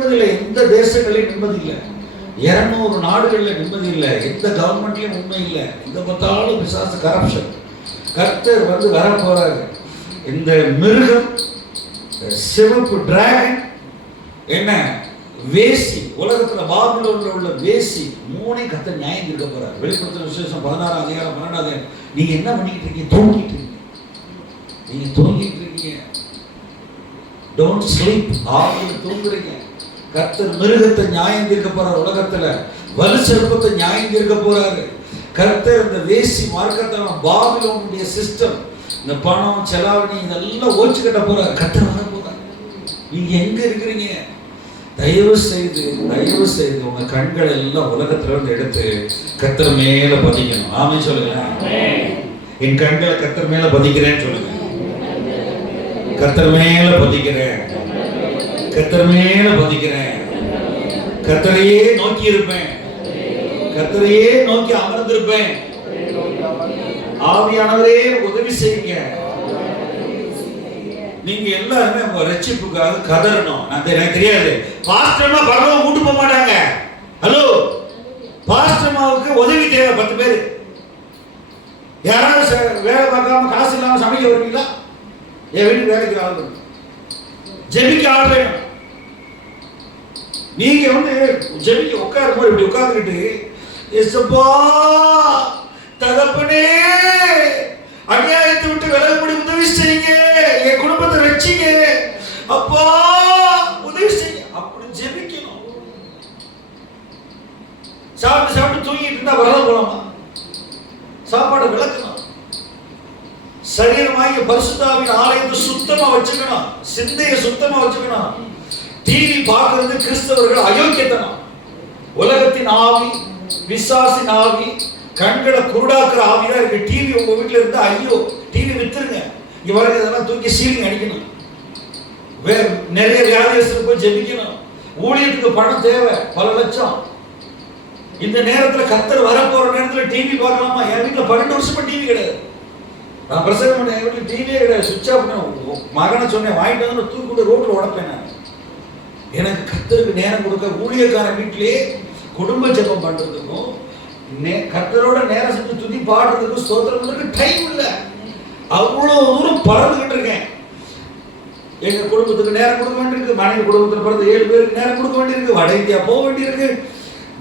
நிம்மதி இல்லை, எந்த தேசங்களையும் நிம்மதி இல்லை, 200 நாடுகளில் நிம்மதி இல்லை, எந்த கவர்மெண்ட்லயும் உண்மை இல்லை, எங்க பார்த்தாலும் பிசாசு கரப்ஷன். கர்த்தர் வர போறாரு. இந்த மிருகம், சிவப்பு டிராகன், என்ன வேசி, உலகத்துல பாபிலோன்ல உள்ள வேசி, 3 கர்த்தர் நியாயம் தீர்க்க போறாரு. வெளிப்படுத்தின விசேஷம் 16 அதிகாரம் 12. நீங்க என்ன பண்ணிட்டு இருக்கீங்க? தூங்கிட்டு இருக்கீங்க. நீங்க தூங்கிட்டு இருக்கீங்க. Don't sleep. ஆவியில தூங்குறீங்க. கர்த்தர் மிருகத்தை நியாயம் தீர்க்க போறாரு. உலகத்துல வலு சர்ப்பத்தை நியாயம் தீர்க்க போறாரு. கர்த்தர் இந்த வேசி மார்க்கத்தான பாபிலோனுடைய சிஸ்டம், இந்த பணம் செலாவணி இதெல்லாம் ஓச்சு கட்ட போறாரு. கர்த்தர் வர போறாரு. நீங்க எங்க இருக்கிறீங்க? தயவு செய்து உங்க கண்கள் எல்லாம் உலகத்துல இருந்து எடுத்து கர்த்தர் மேல பதிக்கணும். ஆமென் சொல்லுங்க. என் கண்களை கர்த்தர் மேல பதிக்கிறேன்னு சொல்லுங்க. கர்த்தர் மேல பதிக்கிறேன், கர்த்தர் மேல பதிக்கிறேன், கர்த்தரையே நோக்கி இருப்பேன், கர்த்தரையே நோக்கி அமர்ந்திருப்பேன். ஆவியானவரே உதவி செய்யுங்க. நீங்க எல்லாருமே உங்க ரட்சிப்புக்காக கதறணும். எனக்கு தெரியாது, பாஸ்டர்மா பரலோகம் கூட்டு போக மாட்டாங்க. ஹலோ, பாஸ்டர்மாவுக்கு உதவி தேவை. 10 பேர் யாராவது வேலை பார்க்காம காசு இல்லாம சமைக்க வருவீங்களா? என் வீட்டுக்கு வேலைக்கு ஆள் வேணும், ஜெபிக்க ஆள் வேணும். நீங்க ஜெபிக்க உட்காரும் போது இப்படி உட்கார்ந்துக்கிட்டு, எஸ்ப்பா தகப்பனே அநியாயத்தை விட்டு விலகும்படி உதவி செய்யுங்க, என் குடும்பத்தை ரட்சிங்க, அப்பா உதவி செய்யுங்க, அப்படி ஜெபிக்கணும். சாப்பிட்டு தூங்கிட்டு இருந்தா வரலாம் போலாமா? சாப்பாடு விளக்கணும். சரீரமாகிய பரிசுத்த ஆவியின் ஆலயத்தை சுத்தமா வச்சுக்கணும், சிந்தையை சுத்தமா வச்சுக்கணும். டிவி பார்க்கிறது கிறிஸ்தவர்கள் அயோக்கியத்தனம். உலகத்தின் ஆவி, பிசாசின் ஆவி, கண்களை குருடாக்குற ஆவிதான் இருக்கு. டிவி உங்க வீட்டுல இருந்தா ஐயோ டிவி வித்துருங்க, இங்க வர இதெல்லாம் தூக்கி சீலிங் அடிக்கணும். நிறைய வியாதியஸ்தருக்கு போய் ஜெபிக்கணும். ஊழியத்துக்கு பணம் தேவை, பல லட்சம். இந்த நேரத்துல கர்த்தர் வர போற நேரத்துல டிவி பார்க்கலாமா? என் வீட்டுல 12 வருஷமா டிவி கிடையாது. நான் பிரசங்கம் பண்ண என் வீட்டுல டிவியே கிடையாது. சுவிட்ச் ஆஃப் பண்ண மகனை சொன்னேன், வாங்கிட்டு வந்து தூக்கிட்டு ரோட்ல உடப்பேன். நான் எனக்கு கர்த்தருக்கு நேரம் கொடுக்க, ஊழியக்காரன் வீட்டிலேயே குடும்ப ஜெபம் பண்றதுக்கும் கர்த்தரோட நேரம் செஞ்சு துதி பாடுறதுக்கும் ஸ்தோத்திரம் பண்றதுக்கு டைம் இல்லை. அவ்வளவு தூரம் பறந்துகிட்டு இருக்கேன். எங்க குடும்பத்துக்கு நேரம் கொடுக்க வேண்டியிருக்கு, மனைவி குடும்பத்தில் பிறந்த 7 பேருக்கு நேரம் கொடுக்க வேண்டியிருக்கு, வட இந்தியா போக வேண்டியிருக்கு.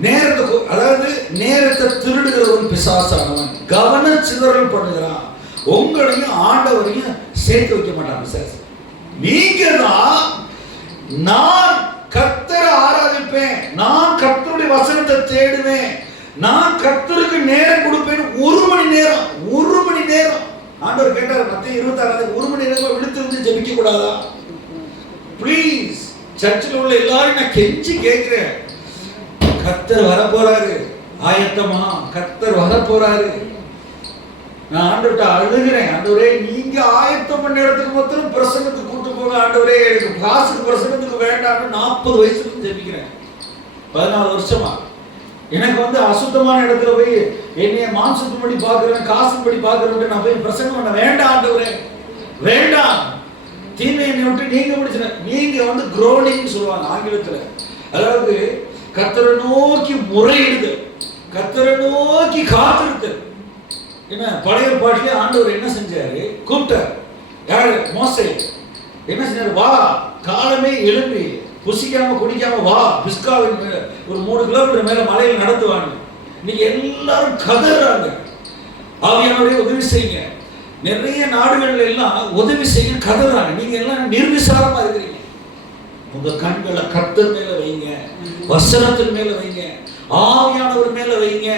நேரத்தை, அதாவது நேரத்தை திருடுகிறவன் பிசாசானவன், கவன சிதறல் பண்ணுகிறான். உங்களையும் ஆண்டவரையும் சேர்த்து வைக்க மாட்டாங்க சார். நீங்க தான், நான் கர்த்தரை ஆராதிப்பேன், நான் கர்த்தருடைய வசனத்தை தேடுவேன், நான் கர்த்தருக்கு நேரம் கொடுப்பேன். 1 மணி நேரம், 1 மணி நேரம். ஆண்டவர் கேட்டார் மத்தேயு 26 1 மணி நேரம் விழித்திருந்து ஜெபிக்க கூடாதா? ப்ளீஸ், சர்ச்சில் உள்ள எல்லாரும் நான் கெஞ்சி கேட்கிறேன், கர்த்தர் வர போறாரு, ஆயத்தமா? கர்த்தர் வர போறாரு. நான் ஆண்டவர்கிட்ட அழுகிறேன், ஆண்டவரே நீங்க ஆயத்தம் பண்ண இடத்துக்கு மொத்தம் பிரசங்கத்துக்கு கூட்டு போங்க ஆண்டவரே, எனக்கு காசுக்கு பிரசங்கத்துக்கு வேண்டாம்னு 40 வயசுல ஜெபிக்கிறேன். 14 வருஷமா எனக்கு அசுத்தமான இடத்துல போய் என்னைய மாம்சத்துப்படி பாக்குறேன், காசுப்படி பாக்குறேன், நான் போய் பிரசங்கம் பண்ண வேண்டாம் ஆண்டவரே, வேண்டாம். தீமையை விட்டு நீங்க முடிச்சு, நீங்க குரோனிங் சொல்லுவாங்க ஆங்கிலத்துல, அதாவது கர்த்தரை நோக்கி முறையிடுதல், கர்த்தரை நோக்கி காத்திருத்தல். என்ன பழைய பாட்டிலே ஆண்டவர் என்ன செஞ்சாரு? கூப்பிட்டார். யாரு? மோசே. என்ன செஞ்சாரு? வா, காலமே எழும்பி புசிக்காம குடிக்காம வா, பிஸ்காவின் ஒரு 3 கிலோமீட்டர் மேல மலையில் நடத்துவாங்க. இன்னைக்கு எல்லாரும் கதறாங்க, ஆவியானவரே உதவி செய்யுங்க. நிறைய நாடுகள்ல எல்லாம் உதவி செய்ய கதறாங்க. நீங்க எல்லாம் நிர்விசாரமா இருக்கிறீங்க. உங்க கண்களை கர்த்தர் மேல வைங்க, வசனத்தின் மேல வைங்க, ஆவியானவர் மேல வைங்க.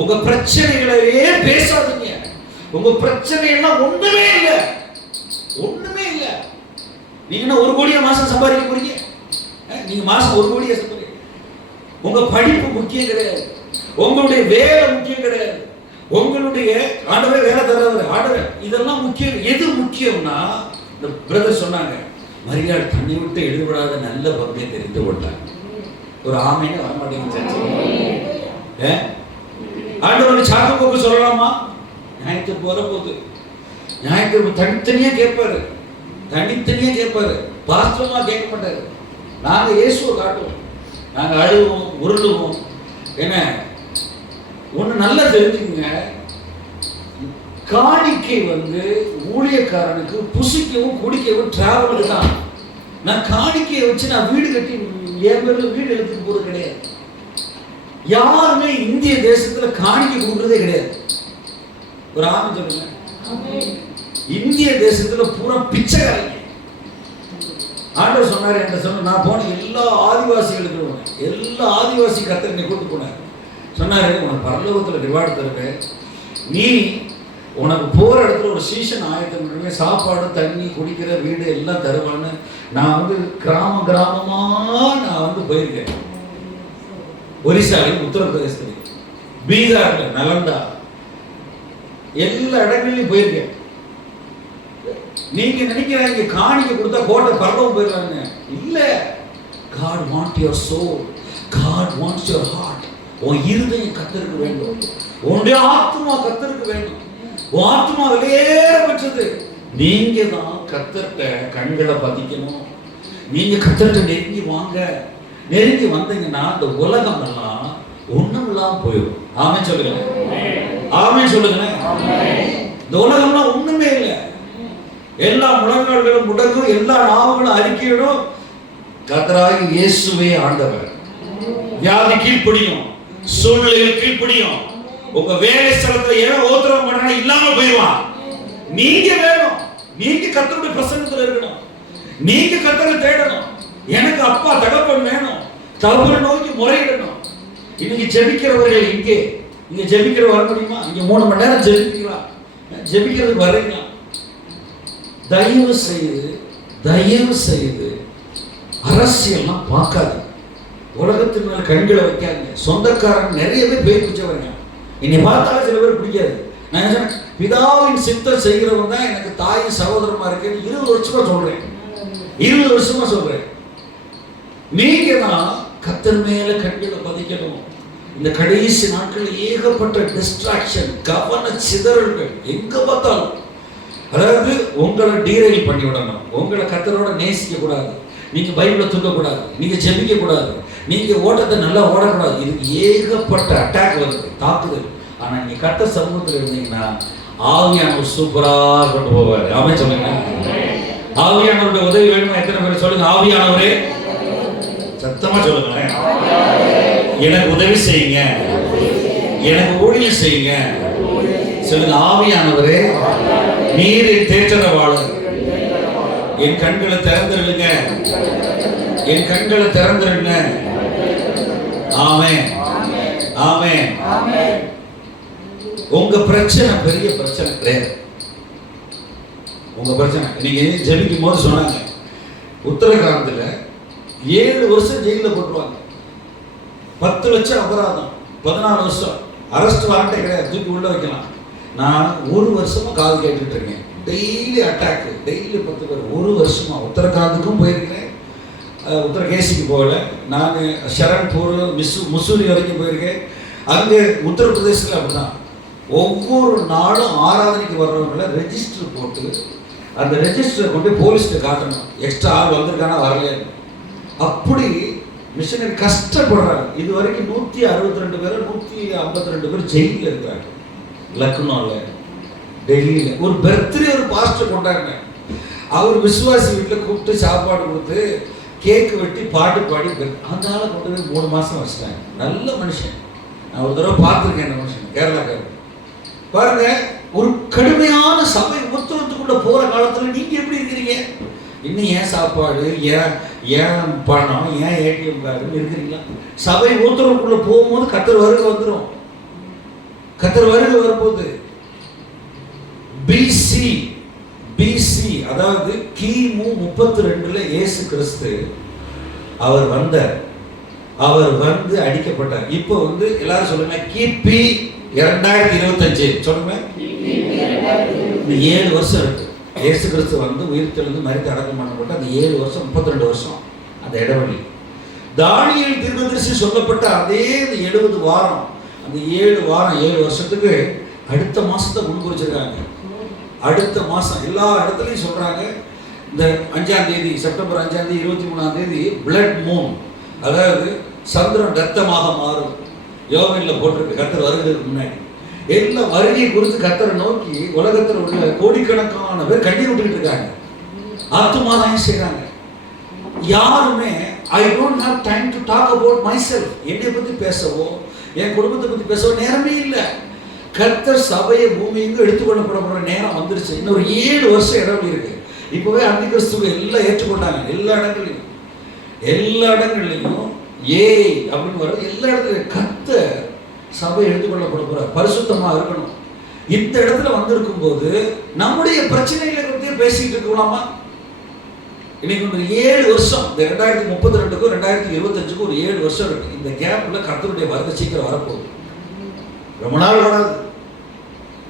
உங்க பிரச்சனைகளே பேசாதீங்க. உங்க பிரச்சனை எல்லாம் ஒண்ணுமே இல்ல, ஒண்ணுமே இல்ல. நீங்க என்ன 1 கோடியா மாசம் சம்பாதிக்க போறீங்க? நீங்க மாசம் 1 கோடியா சம்பாதிக்க. உங்க படிப்பு முக்கியம் கிடையாது, உங்களுடைய வேலை முக்கியம் கிடையாது, உங்களுடைய ஆண்டவரே வேலை தர்றவர் ஆண்டவர், இதெல்லாம் முக்கியம். எது முக்கியம்னா, இந்த பிரதர் சொன்னாங்க, மரியாள் தண்ணி விட்டு எழுதப்படாத நல்ல பங்கை தெரிந்து கொண்டாங்க. ஒரு ஆமைன்னு வர மாட்டேங்குது. ஆண்டவர் சாக்கு போக்கு சொல்லலாமா? ஞாயிற்று போற போது ஞாயிற்று தனித்தனியா கேட்பாரு, தனித்தனியா கேட்பாரு, பாஸ்டமா கேட்க மாட்டாரு. நாங்க இயேசுவை காட்டுவோம், நாங்க அழுவோம், உருளுவோம். என்ன ஒண்ணு நல்லா தெரிஞ்சுக்கங்க, காணிக்கை ஊழியக்காரனுக்கு புசிக்கவும் குடிக்கவும் டிராவலுக்கு தான். நான் காணிக்கையை வச்சு நான் வீடு கட்டி என் பேர்ல வீடு எடுத்துட்டு போறது கிடையாது. யாருமே இந்திய தேசத்துல காணிக்கை கொடுக்கறதே கிடையாது. ஒரு ஆமை சொல்லுங்க. இந்திய தேசத்துல பூரா பிச்சைக்காரங்க. ஆண்டவர் சொன்னாரு, என்ன சொன்ன, நான் போன எல்லா ஆதிவாசிகளுக்கு எல்லா ஆதிவாசி கத்தனை கூட்டு போனார். சொன்னாரு, உனக்கு பரலோகத்துல ரிவார்டு தருவேன், நீ உனக்கு போற இடத்துல ஒரு சீசன் ஆயத்தம் பண்ணுவேன், சாப்பாடு தண்ணி குடிக்கிற வீடு எல்லாம் தருவான்னு. நான் கிராமமா நான் போயிருக்கேன். ஒரிசாவில், உத்தரப்பிரதேசத்துல, பீகார்ல, நலந்தா, எல்லா இடங்கள்லயும் போயிருக்கேன். நீங்க நினைக்கிறாங்க காணிக்கை கொடுத்தா கோட்டை பரலோகம் போயிடுறாங்க. இல்ல, God wants your soul, God wants your heart. உன் இருதயம் கர்த்தருக்கு வேண்டும், உன்னுடைய ஆத்மா கர்த்தருக்கு வேண்டும். உன் ஆத்மா விலையேறப்பட்டது. நீங்க தான் கர்த்தர்ட்ட கண்களை பதிக்கணும். நீங்க கர்த்தர்ட்ட நெருங்கி வாங்க. நெருங்கி வந்தீங்கன்னா இந்த உலகம் எல்லாம் ஒண்ணும் இல்லாம போயிடும். ஆமென் சொல்லுங்க. ஆமென் சொல்லுங்க. இந்த உலகம்லாம் ஒண்ணுமே இல்லை. எல்லா முழங்கால்களும் முடங்கும், எல்லா நாவுகளும் அறிக்கையிடும், கர்த்தராகிய இயேசுவே ஆண்டவர். வியாதி கீழ்ப்படியும், சூழ்நிலைகள் கீழ்ப்படியும். உங்க வேலை ஸ்தலத்துல ஏன் ஓத்திரம் பண்ணா இல்லாம போயிடுவான். நீங்க வேணும், நீங்க கர்த்தருடைய பிரசன்னத்துல இருக்கணும், நீங்க கர்த்தரை தேடணும். எனக்கு அப்பா தகப்பன் வேணும், தகப்பனை நோக்கி முறையிடணும். இன்னைக்கு ஜெபிக்கிறவர்கள் இங்க ஜெபிக்கிற வர முடியுமா? இங்க 3 மணி நேரம் ஜெபிக்கிறீங்களா? ஜெபிக்கிறதுக்கு வர்றீங்களா? தயவு செய்து அரசியல்லாம் பார்க்காது. உலகத்தின் மேல கண்களை வைக்காதீங்க. சொந்தக்காரன் நிறைய பேர் பேய் பிடிச்சவங்க. என்னை பார்த்தாலும் சில பேர் பிடிக்காது. நான் சொன்னேன், பிதாவின் சித்தம் செய்கிறவன் தான் எனக்கு தாய் சகோதரமா இருக்கேன்னு 20 வருஷமா சொல்றேன். 20 வருஷமா சொல்றேன். நீங்க தான் கர்த்தர் மேல கண்களை பதிக்கணும். இந்த கடைசி நாட்களில் ஏகப்பட்ட டிஸ்ட்ராக்ஷன், கவன சிதறல்கள் எங்க பார்த்தாலும். அதாவது உங்களை டீரைல் பண்ணி விடணும். உங்களை கர்த்தரோட நேசிக்க கூடாது, நீங்க பைபிளை தூக்க கூடாது, நீங்க ஜெபிக்க கூடாது, நீங்க ஓட்டத்தை நல்லா ஓடக்கூடாது. இதுக்கு ஏகப்பட்ட அட்டாக் வருது, தாக்குதல். ஆனா நீங்க கர்த்தர் சமூகத்தில் இருந்தீங்கன்னா ஆவியானவர் சூப்பரா கொண்டு போவார். ஆமென் சொல்லுங்க. ஆவியானவருடைய உதவி வேணுமா? எத்தனை பேர் சொல்லுங்க, ஆவியானவரே சத்தமா சொல்லுங்க, எனக்கு உதவி செய்யுங்க, எனக்கு ஊழியம் செய்யுங்க. சொல்லுங்க, ஆவியானவரே நீரை தேற்றரவாளர், என் கண்களை திறந்துருங்க, என் கண்களை திறந்துருங்க. ஆமென், ஆமென். உங்க பிரச்சனை பெரிய பிரச்சனை கிடையாது. உங்க பிரச்சனை நீங்க ஜெபிக்கும் போது சொன்னாங்க, உத்தரகாண்ட்ல 7 வருஷம் ஜெயில போட்டுருவாங்க, 10 லட்சம் அபராதம், 14 வருஷம் அரெஸ்ட் வாரண்டே கிடையாது, தூக்கி உள்ள வைக்கலாம். நான் 1 வருஷமா கால் கேட்டுட்டு இருக்கேன். டெய்லி அட்டாக், டெய்லி 10 பேர். 1 வருஷமா உத்தரகாண்டுக்கும் போயிருக்கேன், உத்தரகேசிக்கு போகல. நான் ஷரண்பூர், முசூரி வரைக்கும் போயிருக்கேன். அங்கே உத்தரப்பிரதேசத்தில் அப்படிதான். ஒவ்வொரு நாளும் ஆராதனைக்கு வர்றவங்களை ரெஜிஸ்டர் போட்டு அந்த ரெஜிஸ்டரை கொண்டு போலீஸ்ட்டு காட்டணும், எக்ஸ்ட்ரா ஆள் வந்திருக்கானா வரலைன்னு. அப்படி மிஷனரி கஷ்டப்படுறாங்க. இது வரைக்கும் 162 பேர் 152 பேர் ஜெயிலில் இருக்கிறாங்க. லக்னோவில், டெல்லியில். ஒரு பர்த்டே ஒரு பாஸ்டர் கொண்டாங்க. அவர் விசுவாசி வீட்டில் கூப்பிட்டு சாப்பாடு கொடுத்து கேக்கு வெட்டி பாட்டு பாடி அந்த ஆளை கொண்டு போய் 3 மாதம் வச்சுட்டாங்க. நல்ல மனுஷன், நான் ஒரு தடவை பார்த்துருக்கேன். அந்த மனுஷன் கேரளாக்காரர். பாருங்க, ஒரு கடுமையான சபை உத்தரத்துக்குள்ள போற காலத்துல நீங்க எப்படி இருக்கிறீங்க? இன்னும் ஏன் சாப்பாடு, ஏன் பணம், ஏன் ஏடிஎம் கார்டு இருக்கிறீங்களா? சபை உத்தரவுக்குள்ள போகும்போது கர்த்தர் வருகை வந்துடும். கர்த்தர் வருகை வரும்போது பிசி அதாவது கிமு 32ல இயேசு கிறிஸ்து அவர் வந்து அடிக்கப்பட்டார். இப்போ எல்லாரும் சொல்லுங்க, கிபி 2025 சொல்லுங்க. 7 வருஷம் இருக்கு. இயேசு கிறிஸ்து உயிர் தெழுந்து மரித்து அடக்கம் பண்ணப்பட்ட அந்த 7 வருஷம் 32 வருஷம் அந்த இடைவெளி. தானியேல் தீர்க்கதரிசி சொல்லப்பட்ட அதே 70 வாரம், அந்த 7 வாரம் 7 வருஷத்துக்கு அடுத்த மாசத்தை முன்குறிச்சிருக்காங்க. அடுத்த மாசம் எல்லா இடத்துலையும் சொல்றாங்க, இந்த 5ஆம் தேதி செப்டம்பர் 5ஆம் தேதி 23ஆம் தேதி பிளட் மூன், அதாவது சந்திரன் ரத்தமாக மாறும். யோவேல்ல போட்டிருக்கு கர்த்தர் வருகிறதுக்கு முன்னாடி. எல்லா வருகையை குறித்து கர்த்தரை நோக்கி உலகத்தில் உள்ள கோடிக்கணக்கான பேர் கண்ணீர் விட்டுக்கிட்டு இருக்காங்க, ஆத்துமாதாயம் செய்றாங்க. யாருமே I don't have time to talk about myself, என்னை பற்றி பேசவோ என் குடும்பத்தை பற்றி பேசவோ நேரமே இல்லை. கர்த்தர் சபையை பூமியெங்கும் எடுத்துக்கொள்ளப்பட நேரம் வந்துருச்சு. இன்னொரு 7 வருஷம் இடம் இருக்கு. இப்பவே அந்தி கிறிஸ்துவ எல்லாம் ஏற்றுக்கொண்டாங்க. எல்லா இடங்கள்லையும் அப்படின்னு வர எல்லா இடத்துலையும் கர்த்தர் சபை எடுத்துக்கொள்ளப்பட போறார். பரிசுத்தமா இருக்கணும். இந்த இடத்துல வந்திருக்கும் போது நம்முடைய பிரச்சனைகளை பற்றி பேசிட்டு இருக்கலாமா? இன்னைக்கு ஒரு 7 வருஷம், இந்த 2032க்கும் 2025க்கும் ஒரு 7 வருஷம் இருக்கு. இந்த கேப்ல கர்த்தருடைய வருகை சீக்கிரம் வரப்போகுது. ரொம்ப நாள் வராது.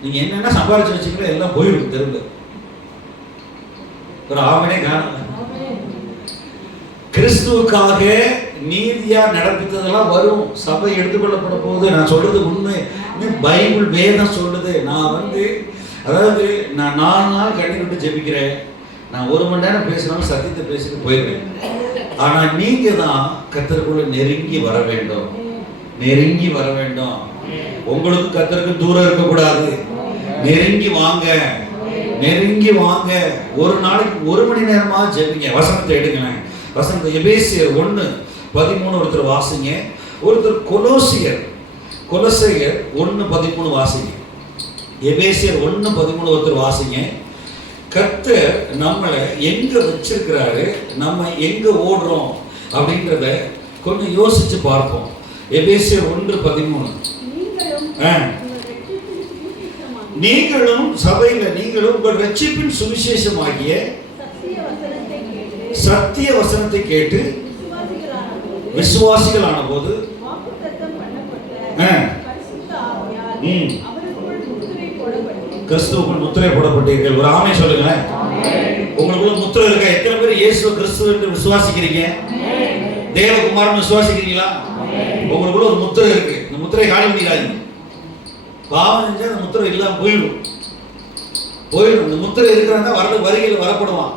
நீங்க என்னென்ன சம்பாதிச்சு வச்சீங்களோ எல்லாம் போயிடும் தெருவில். ஒரு ஆமனே காணல. கிறிஸ்துவுக்காக நீதியா நடப்பித்ததெல்லாம் வரும். சபை எடுத்துக்கொள்ளப்பட போகுது. நான் சொல்றது உண்மை. பைபிள் வேதம் சொல்லுது. நான் அதாவது நான் 4 நாள் கண்ணீர் விட்டு ஜெபிக்கிறேன். நான் 1 மணி நேரம் பேசினாலும் சத்தியத்தை பேசிட்டு போயிடுவேன். ஆனா நீங்க தான் கர்த்தருக்குள்ள நெருங்கி வர வேண்டும். நெருங்கி வர வேண்டும். உங்களுக்கு கர்த்தருக்கு தூரம் இருக்கக்கூடாது. நெருங்கி வாங்க, நெருங்கி வாங்க. ஒரு நாளைக்கு 1 மணி நேரமா ஜெபிங்க. வசனத்தை எடுங்களேன். வசனத்தை எபேசியர் 1:13 ஒருத்தர் வாசிங்க. ஒருத்தர் கொலோசியர் 1:13 வாசிங்க. எபேசியர் 1:13 ஒருத்தர் வாசிங்க. கர்த்தர் நம்மளை எங்க வச்சிருக்கிறாரு, நம்ம எங்க ஓடுறோம் அப்படின்றத கொஞ்சம் யோசிச்சு பார்ப்போம். எபேசியர் 1:13. நீங்களும் சபையில நீங்களும் உங்கள் ரட்சிப்பின் சுவிசேஷமாகிய சத்திய வசனத்தை கேட்டு விசுவாசிகளான போது கிறிஸ்துவுக்குள் முத்திரை போடப்பட்டீர்கள். ஒரு ஆமை சொல்லுங்க. உங்களுக்குள்ள முத்திரை இருக்கா? எத்தனை பேர் இயேசு கிறிஸ்து என்று விசுவாசிக்கிறீங்க? தேவகுமாரன் விசுவாசிக்கிறீங்களா? உங்களுக்குள்ள ஒரு முத்திரை இருக்கு. இந்த முத்திரை காண முடியாது. பாவம் செஞ்சா அந்த முத்திரை இல்லாம போயிடும். இந்த முத்திரை இருக்கிறான்னா வருகையில் வரப்படுவான்.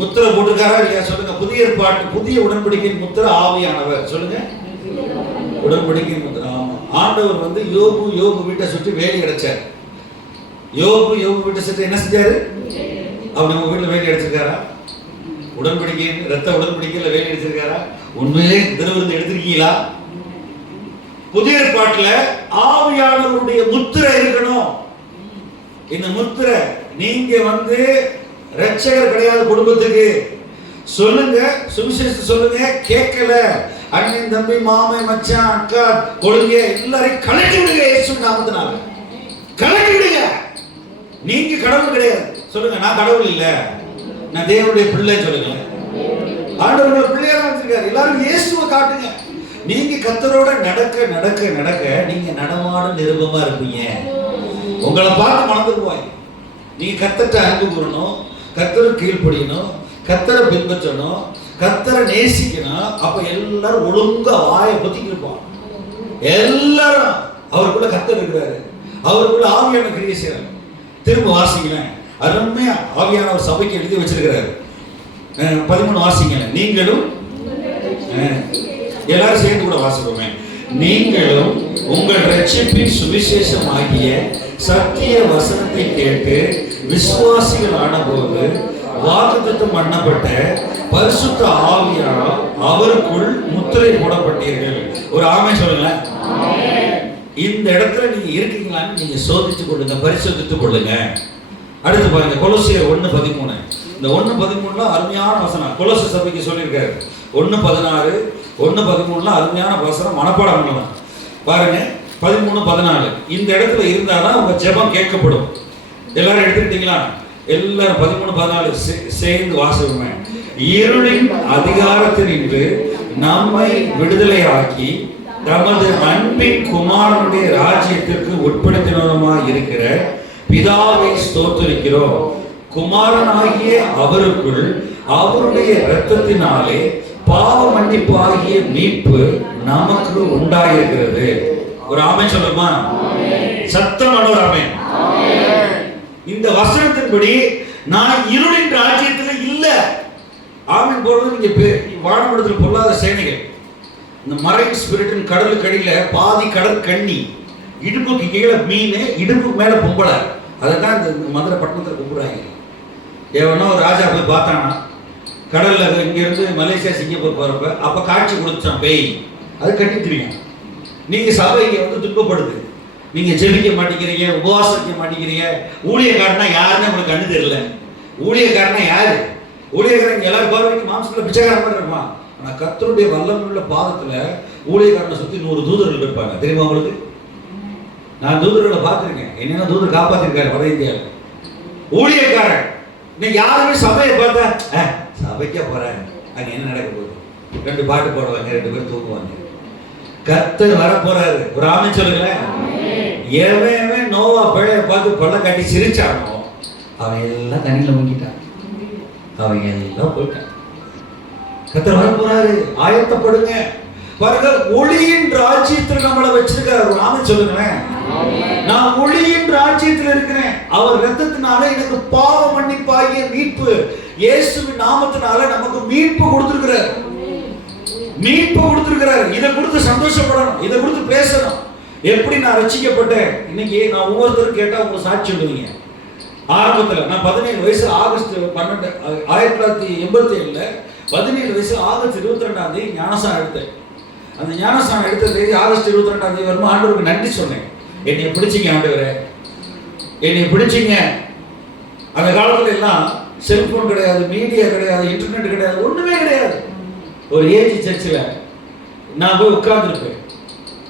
முத்திரை போட்டிருக்காரா இல்லையா சொல்லுங்க. புதிய ஏற்பாட்டு புதிய உடன்படிக்கையின் முத்திரை ஆவியானவர். சொல்லுங்க. உடன்படிக்கையின் முத்திரை. ஆண்டவர் யோபு வீட்டை சுற்றி வேலி அடைச்சார். யோபு வீட்டை சுற்றி என்ன செஞ்சாரு? அவர் நம்ம வீட்டில் வேலி அடைச்சிருக்காரா? உடன்படிக்கையின் ரத்த உடன்படிக்கையில் வேலி அடைச்சிருக்காரா? உண்மையிலே திருவிருந்து எடுத்திருக்கீங்களா? புதிய ஏற்பாட்டுல ஆவியானவருடைய முத்திரை இருக்கணும். இந்த முத்திரை நீங்க ரட்சகர் கிடையாது குடும்பத்துக்கு சொல்லுங்க, சுவிசேஷத்தை சொல்லுங்க. கேட்கல அண்ணன் தம்பி மாமை மச்சான் அக்கா கொழுங்க எல்லாரையும் கலட்டி விடுங்க. இயேசு நாமத்தினால கலட்டி விடுங்க. நீங்க கடவுள் கிடையாது சொல்லுங்க. நான் கடவுள் இல்ல, நான் தேவனுடைய பிள்ளை சொல்லுங்க. ஆண்டவருடைய பிள்ளையா வச்சிருக்காரு. எல்லாரும் இயேசுவை காட்டுங்க. நீங்க கர்த்தரோட நடக்க நடக்க நடக்க நீங்க நடமாடும் நிருபமா இருப்பீங்க. உங்களை பார்த்து மறந்துடுவாங்க. நீங்க கர்த்தரை அன்பு கூறணும், கர்த்தரை கீழ்ப்படியணும், கர்த்தரை பின்பற்றணும், கர்த்தரை நேசிக்கணும். அப்ப எல்லாரும் ஒழுங்கா வாயை பொத்திக்கு இருப்பான். எல்லாரும் அவருக்குள்ள கர்த்தர் இருக்கிறாரு, அவருக்குள்ள ஆவியான கிரியை செய்யறாங்க. திரும்ப வாசிங்களேன். அருமையா ஆவியானவர் சபைக்கு எழுதி வச்சிருக்கிறாரு. 13 வாசிங்களேன். நீங்களும் எல்லாரும் சேர்ந்து கூட வாசிப்போமே. நீங்களும் உங்கள் ரட்சிப்பின் சுவிசேஷம் ஆகிய சத்திய வசனத்தை கேட்டு விசுவாசிகள் ஆனபோது வாக்குத்தத்தம் பண்ணப்பட்ட பரிசுத்த ஆவியால் அவருக்குள் முத்திரை போடப்பட்டீர்கள். ஒரு ஆமை சொல்லுங்க. இந்த இடத்துல நீங்க இருக்கீங்களான்னு நீங்க சோதித்து கொள்ளுங்க, பரிசோதித்துக் கொள்ளுங்க. அடுத்து பாருங்க, கொலோசியர் 1:13. இந்த 1:13 அருமையான வசனம் கொலோசை சபைக்கு சொல்லியிருக்காரு. 1:16 1:13 அருமையான வசனம், மனப்பாடம் பண்ணலாம். பாருங்க 13:14. இந்த இடத்துல இருந்தாதான் உங்க ஜெபம் கேட்கப்படும். எல்லாரும் எடுத்துக்கிட்டீங்களா? எல்லாரும் 13:14 சேர்ந்து வாசிப்போமே. இருளின் அதிகாரத்தினின்று நம்மை விடுதலையாக்கி தமது அன்பின் குமாரனுடைய ராஜ்யத்திற்கு உட்படுத்தினோமாய் இருக்கிற பிதாவை ஸ்தோத்திரிக்கிறோம். குமாரனாகிய அவருக்குள் அவருடைய இரத்தத்தினாலே பாவ மன்னிப்பு ஆகிய மீட்பு நமக்கு உண்டாயிருக்கிறது. ஒரு ஆமென் சொல்லுமா? சத்தமான ஒரு ஆமென். இந்த வசனத்தின்படி நான் இருளின் ராஜ்யத்துல இல்ல. ஆமீன் போறது. நீங்க வானமண்டலத்தில் பொல்லாத சேனைகள், இந்த மரைன் ஸ்பிரிட்டின் கடலுக்கு அடியில பாதி கடல் கண்ணி, இடுப்புக்கு கீழே மீன், இடுப்புக்கு மேல பொம்பளை. அதைத்தான் இந்த மதுரை பட்டணத்தில் கும்பிடுறாங்க. எவனோ ஒரு ராஜா போய் பார்த்தானா கடல்ல, இங்கிருந்து மலேசியா சிங்கப்பூர் போறப்ப, அப்ப காட்சி கொடுத்தான் பேய். அது கட்டி தெரியும். நீங்க சபை இங்க வந்து துன்பப்படுது, நீங்க ஜெபிக்க மாட்டேங்கிறீங்க, உபவாசிக்க மாட்டேங்கிறீங்க. ஊழியக்காரனா யாருன்னு உங்களுக்கு கண்ணு தெரியல. ஊழியக்காரனா யாரு? ஊழியக்காரன் எல்லாரும் பார்வைக்கு மாம்சத்துல பிச்சைக்காரன் மாதிரி இருப்பான். ஆனா கர்த்தருடைய வல்லமையுள்ள பாதத்துல ஊழியக்காரனை சுத்தி 100 தூதர்கள் இருப்பாங்க. தெரியுமா உங்களுக்கு? நான் தூதர்களை பார்த்துருக்கேன். என்னென்ன தூதர் காப்பாத்திருக்காரு வட இந்தியாவில். ஊழியக்காரன் இன்னைக்கு யாருமே சபையை பார்த்தா சபைக்கே போறாங்க, அங்க என்ன நடக்க போகுது, 2 பாட்டு போடுவாங்க, 2 பேர் தூங்குவாங்க. கர்த்தர் வர போறாரு. ஒரு ஆமென் சொல்லுங்களேன். எவன் நோவா பிழைய பார்த்து பள்ள காட்டி சிரிச்சானோ அவன் எல்லாம் தண்ணியில முங்கிட்டான், அவன் எல்லாம் போயிட்டான். கர்த்தர் வர போறாரு, ஆயத்தப்படுங்க. பாருங்க, ஒளியின் ராஜ்யத்தில் நம்மளை வச்சிருக்காரு. ஒரு ஆமென் சொல்லுங்களேன். நான் ஒளியின் ராஜ்யத்தில் இருக்கிறேன். அவர் இரத்தத்தினால எனக்கு பாவ மன்னிப்பாகிய மீட்பு, இயேசுவின் நாமத்தினால நமக்கு மீட்பு கொடுத்திருக்கிறார். மீட்பு கொடுத்திருக்கிறார். இதை கொடுத்து சந்தோஷப்படணும், இதை கொடுத்து பேசணும். எப்படி நான் ரட்சிக்கப்பட்டேன்? இன்னைக்கு நான் ஒவ்வொருத்தரும் கேட்டா உங்களுக்கு சாட்சி சொல்லுவீங்க. ஆரம்பத்தில் நான் 17 வயசு ஆகஸ்ட் 12 1987 17 வயசு ஆகஸ்ட் 22ஆம் தேதி ஞானசானம் எடுத்தேன். அந்த ஞானசானம் எடுத்த தேதி ஆகஸ்ட் 22ஆம் தேதி வரும்போது ஆண்டவருக்கு நன்றி சொன்னேன். என்னை பிடிச்சிங்க ஆண்டவரே, என்னை பிடிச்சிங்க. அந்த காலத்துல எல்லாம் செல்போன் கிடையாது, மீடியா கிடையாது, இன்டர்நெட் கிடையாது, ஒண்ணுமே கிடையாது. ஒரு ஏஜி சர்ச்சில் நான் போய் உட்கார்ந்துருப்பேன்.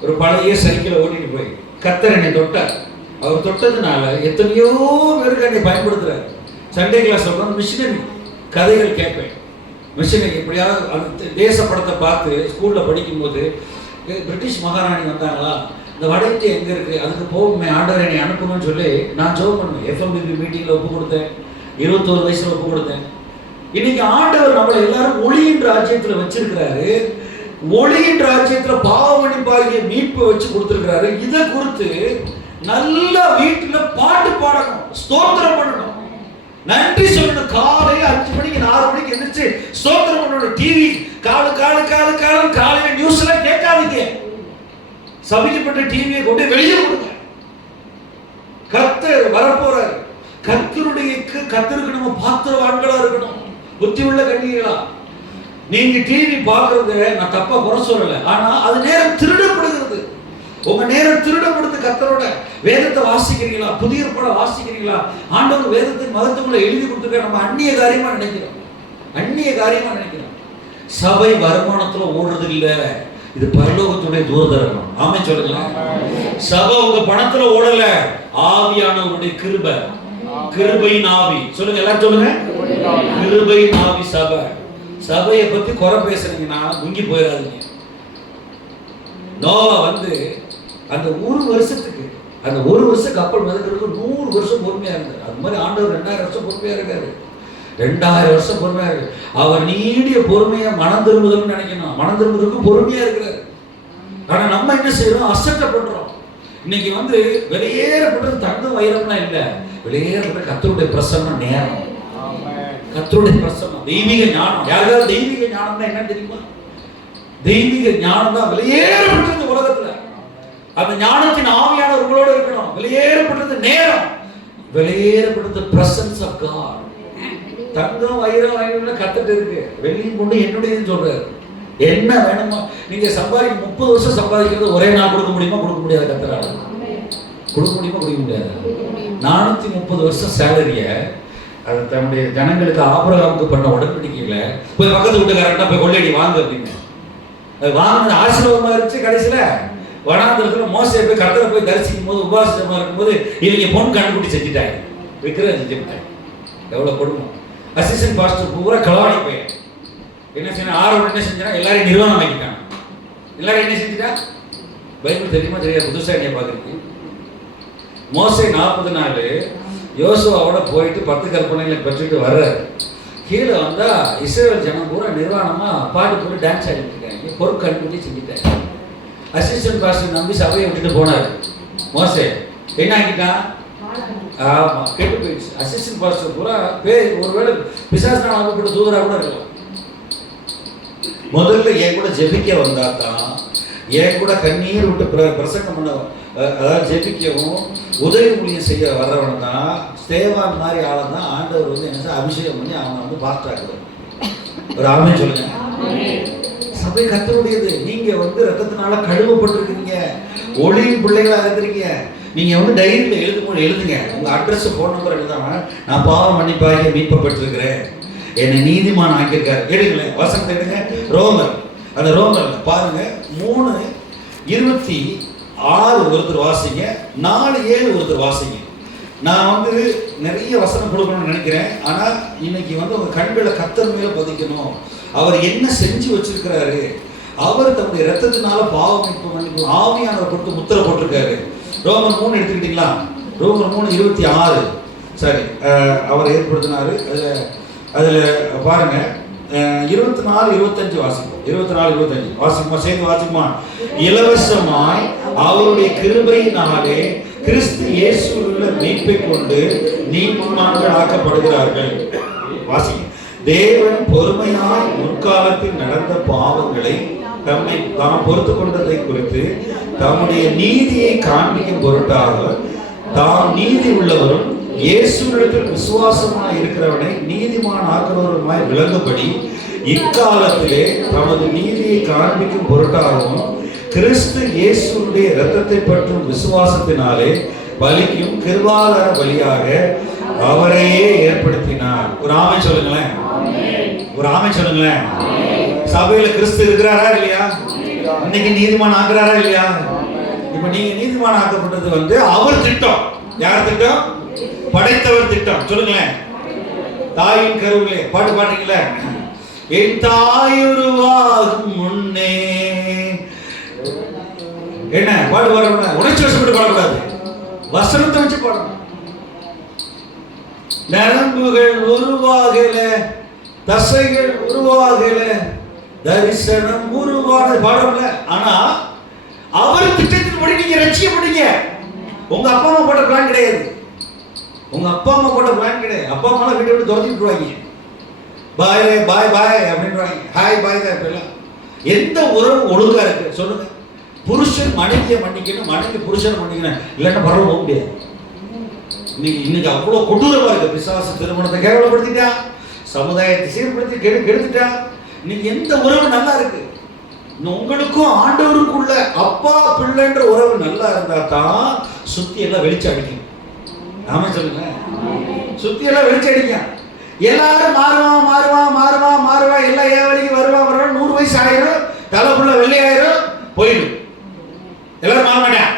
ஒரு பழைய சைக்கிளை ஓட்டிட்டு போய் கர்த்தர் என்னை தொட்டார். அவர் தொட்டதுனால எத்தனையோ பேருக்கு என்னை பயன்படுத்துறாரு. சண்டே கிளாஸ் உட்காந்து மிஷினரி கதைகள் கேட்பேன். மிஷினரி எப்படியாவது தேச படத்தை பார்த்து ஸ்கூலில் படிக்கும்போது, பிரிட்டிஷ் மகாராணி வந்தாங்களா, இந்த வட இந்தியா எங்கே இருக்குது, அதுக்கு போகுமே ஆண்டவர் என்னை அனுப்பணும்னு சொல்லி நான் ஜெபம் பண்ணுவேன். FMBB மீட்டிங்கில் ஒப்பு கொடுத்தேன். 21 வயசில் ஒப்பு கொடுத்தேன். இன்னைக்கு ஆண்டவர் நம்மளை எல்லாரும் ஒளியின் ராஜ்யத்தில் வச்சிருக்கிறாரு. ஒளியின் ராஜ்யத்தில் பாவ மன்னிப்பாகிய மீட்பை வச்சு கொடுத்துருக்கிறாரு. இதை குறித்து நல்லா வீட்டுல பாட்டு பாடணும், ஸ்தோத்திரம் பண்ணணும், நன்றி சொல்லணும். காலை 5 மணிக்கு 6 மணிக்கு எந்திரிச்சு ஸ்தோத்திரம் பண்ணணும். டிவி காலையில நியூஸ் எல்லாம் கேட்காதீங்க. சபிக்கப்பட்ட டிவியை கொண்டு வெளியே கொடுங்க. கர்த்தர் வரப்போறாரு. கர்த்தருக்கு நம்ம பாத்திரவான்களா இருக்கணும், புத்தி உள்ள கன்னிகளா. நீங்க டிவி பாக்குறது நான் தப்பா குறை சொல்லல, ஆனா அது நேரம் திருடப்படுகிறது. உங்க நேரம் திருடப்படுது. கர்த்தரோட வேதத்தை வாசிக்கிறீங்களா, புதிய ஏற்பாடை வாசிக்கிறீங்களா, ஆண்டவர் வேதத்தின் மகத்துவங்களை எழுதி கொடுத்துருக்க. நம்ம அந்நிய காரியமா நினைக்கிறோம். சபை வருமானத்துல ஓடுறது இல்ல, இது பரலோகத்துடைய தூரதர்மம். ஆமென் சொல்லுங்களேன். சபை உங்க பணத்துல ஓடல, ஆவியானவருடைய கிருபையின் ஆவி. சொல்லுங்க, எல்லாரும் சொல்லுங்க. கிருபையின் ஆவி சபை. சபையை பத்தி குறை பேசுறீங்கன்னா முங்கி போயிடாதீங்க. நோவா வந்து அந்த 1 வருஷத்துக்கு, அந்த 1 வருஷம் கப்பல் மிதக்கிறதுக்கு 100 வருஷம் பொறுமையா இருந்தார். அது மாதிரி ஆண்டவர் 2000 வருஷம் பொறுமையா இருக்காரு. 2000 வருஷம் பொறுமையா இருக்கு. அவர் நீடிய பொறுமையா மனம் திரும்புதல்னு நினைக்கணும். மனம் திரும்புதலுக்கு பொறுமையா இருக்கிறாரு. ஆனா நம்ம என்ன செய்யறோம்? அசட்டப்படுறோம். இன்னைக்கு வந்து வெளியேறப்பட்டது தங்கம் வைரம்லாம் இல்ல, வெளியேறப்பட்ட கர்த்தருடைய பிரசன்னம், நேரம், கர்த்தருடைய பிரசன்னம், தெய்வீக ஞானம். யாராவது தெய்வீக ஞானம்னா என்ன தெரியுமா? தெய்வீக ஞானம் தான் வெளியேறப்பட்டது உலகத்துல. அந்த ஞானத்தின் ஆவியானவர் உங்களோட இருக்கணும். வெளியேறப்பட்டது நேரம், வெளியேறப்பட்டது பிரசன்ஸ் ஆஃப் காட். தங்கம் வைரம் கத்துட்டு இருக்கு, வெள்ளியும் கொண்டு என்னுடையதுன்னு சொல்றாரு. என்ன வேணுமோ நீங்க சம்பாதிக்க 30 வருஷம் சம்பாதிக்கிறது ஒரே நாள் கொடுக்க முடியுமா? கொடுக்க முடியாது. கர்த்தரால கொடுக்க முடியுமா? கொடுக்க முடியாது. 430 வருஷம் சேலரிய அது தன்னுடைய ஜனங்களுக்கு ஆபிரகாமுக்கு பண்ண உடன்படிக்கையில போய் பக்கத்து வீட்டுக்காரன் போய் கொள்ளையடி வாங்க அப்படின்னு அது வாங்கினது ஆசீர்வாதமா இருந்துச்சு. கடைசியில வனாந்திரத்துல மோசே போய் கர்த்தரை போய் தரிசிக்கும் போது, உபாசமா இருக்கும்போது இவங்க பொண்ணு கண்டுபிடி செஞ்சுட்டாங்க, விக்கிரம் செஞ்சுட்டாங்க. எவ்வளவு கொடுக்கும். அசிஸ்டன்ட் பாஸ்டர் பூரா களவாடி போய் என்ன செய்யணும்? ஆரோடு என்ன செஞ்சா எல்லாரையும் நிர்வாணம் ஆக்கிட்டாங்க. எல்லாரும் என்ன செஞ்சுட்டா? பைபிள் தெரியுமா தெரியாது, புதுசா என்ன பாக்குறீங்க? மோசே 40 நாள் யோசுவாவோட போயிட்டு 10 கற்பனைகளை பெற்றுட்டு வர்றாரு. கீழே வந்தா இஸ்ரவேல் ஜனம் பூரா நிர்வாணமா பாட்டு போட்டு டான்ஸ் ஆடிட்டு இருக்காங்க. பொருள் கண்டுபிடி செஞ்சுட்டாங்க. அசிஸ்டன்ட் பாஸ்டர் நம்பி சபையை விட்டுட்டு போனார். மோசே என்ன ஆகிட்டான்? ஆமா, கெட்டு போயிடுச்சு. அசிஸ்டன்ட் பாஸ்டர் பூரா பேர் ஒருவேளை பிசாசுனால ஆக்கப்பட்ட தூதரா கூட இருக்கலாம். முதல்ல என் கூட ஜெபிக்க வந்தா தான், என் கூட கண்ணீர் விட்டு பிரசங்கம் பண்ண, அதாவது ஜெபிக்கவும் உதவி ஊழியம் செய்ய வர்றவன் தான், ஸ்தேவான் மாதிரி ஆளை தான் ஆண்டவர் வந்து என்ன அபிஷேகம் பண்ணி அவனை வந்து பாஸ்டர் ஆக்குறாரு. ஒரு ஆமென் சொல்லுங்க. சபை கர்த்தருடையது. நீங்க வந்து ரத்தத்தினால கழுவப்பட்டிருக்கீங்க, ஒளியின் பிள்ளைகளா இருக்கிறீங்க. நீங்க வந்து டைரியில் எழுதுங்க, உங்க அட்ரஸ் ஃபோன் நம்பர் எழுதாம, நான் பாவம் மன்னிப்பாக மீட்பப்பட்டிருக்கிறேன், என்னை நீதிமான் ஆக்கியிருக்காரு. எடுங்களேன், வசனத்தை எடுங்க. ரோமர், அந்த ரோமர் பாருங்க 3:26 ஒருத்தர் வாசிங்க, 4:7 ஒருத்தர் வாசிங்க. நான் வந்து நிறைய வசனம் கொடுக்கணும்னு நினைக்கிறேன். ஆனா இன்னைக்கு வந்து உங்க கண்களை கர்த்தர் மேல பதிக்கணும். அவர் என்ன செஞ்சு வச்சிருக்கிறாரு, அவர் தன்னுடைய ரத்தத்தினால பாவம் மன்னிப்பு ஆவியானவர் கொடுத்து முத்திரை போட்டிருக்காரு. ரோமர் 3 எடுத்துக்கிட்டீங்களா? ரோமர் 3:26 சரி, அவர் ஏற்படுத்தினாரு. அதுல பாருங்க 24-25 வாசிப்போம். 24-25 வாசிக்குமா? சேர்ந்து வாசிக்குமா? இலவசமாய் அவருடைய கிருபையினாலே கிறிஸ்து இயேசுவுள்ள மீட்பை கொண்டு நீதிமான்கள் ஆக்கப்படுகிறார்கள். வாசிங்க. தேவன் பொறுமையாய் முற்காலத்தில் நடந்த பாவங்களை தாம் பொறுத்து கொண்டதை குறித்து தம்முடைய நீதியை காண்பிக்கும் பொருட்டாக தாம் நீதி உள்ளவரும் இயேசுவிடத்தில் விசுவாசமாய் இருக்கிறவனை நீதிமான் ஆக்குறவருமாய் விளங்கும்படி இக்காலத்திலே தமது நீதியை காண்பிக்கும் பொருட்டாகவும் கிறிஸ்து இயேசுடைய இரத்தத்தை பற்றும் விசுவாசத்தினாலே பலிக்கும் கிருபாதார பலியாக அவரையே ஏற்படுத்தினார். ஒரு ஆமென் சொல்லுங்களேன். ஒரு ஆமென் சொல்லுங்களேன். சபையில கிறிஸ்து இருக்கிறாரா இல்லையா? இன்னைக்கு நீதிமான் ஆக்குறாரா இல்லையா? இப்ப நீங்க நீதிமான் ஆக்கப்பட்டது வந்து அவர் திட்டம். யார் திட்டம்? படைத்தவர் திட்டம். சொல்லுங்களேன். தாயின் கருவிலே பாட்டு பாடுறீங்களே, என் தாயுருவாகும் முன்னே, என்ன பாடு பாட, உணர்ச்சி வசப்பட்டு பாடக்கூடாது, வசனத்தை வச்சு பாடணும். நரம்புகள் உருவாகல, தசைகள் உருவாகல, தரிசனம் உருவான பாடல. ஆனா அவர் திட்டத்தின்படி நீங்க ரட்சிக்கப்படுங்க. உங்க அப்பா அம்மா போட்ட பிளான் கிடையாது. உங்க அப்பா அம்மா போட்ட பிளான் கிடையாது. அப்பா அம்மா வீட்டை விட்டு துரத்தி விட்டுருவாங்க. பாய் பாய் பாய் அப்படின்றாங்க, ஹாய் பாய் தான். இப்பெல்லாம் எந்த உறவு ஒழுங்கா இருக்கு சொல்லுங்க? புருஷன் மனைவியை மன்னிக்கணும், மனைவி புருஷனை மன்னிக்கணும், இல்லைன்னா பரவாயில்ல போக முடியாது. இன்னைக்கு அவ்வளவு கொடூரமா இருக்கு. பிசாசு திருமணத்தை கேவலப்படுத்திட்டா, சமுதாயத்தை சீர்படுத்தி கெடுத்துட்டா. இன்னைக்கு எந்த உறவு நல்லா இருக்கு? உங்களுக்கும் ஆண்டவருக்குள்ள அப்பா பிள்ளைன்ற உறவு நல்லா இருந்தா தான் சுத்தி எல்லாம் வெளிச்சம் அடிக்கும். ஆமா சொல்லுங்க. சுத்தி எல்லாம் வெளிச்சம் அடிக்கும். எல்லாரும் மாறுவான் மாறுவான் மாறுவான் மாறுவான், எல்லாம் ஏன் வழிக்கு வருவான் வருவான். 100 வயசு ஆயிரும், தலைப்புள்ள வெள்ளையாயிரும், போயிடும். எல்லாரும் மாற மாட்டேன்.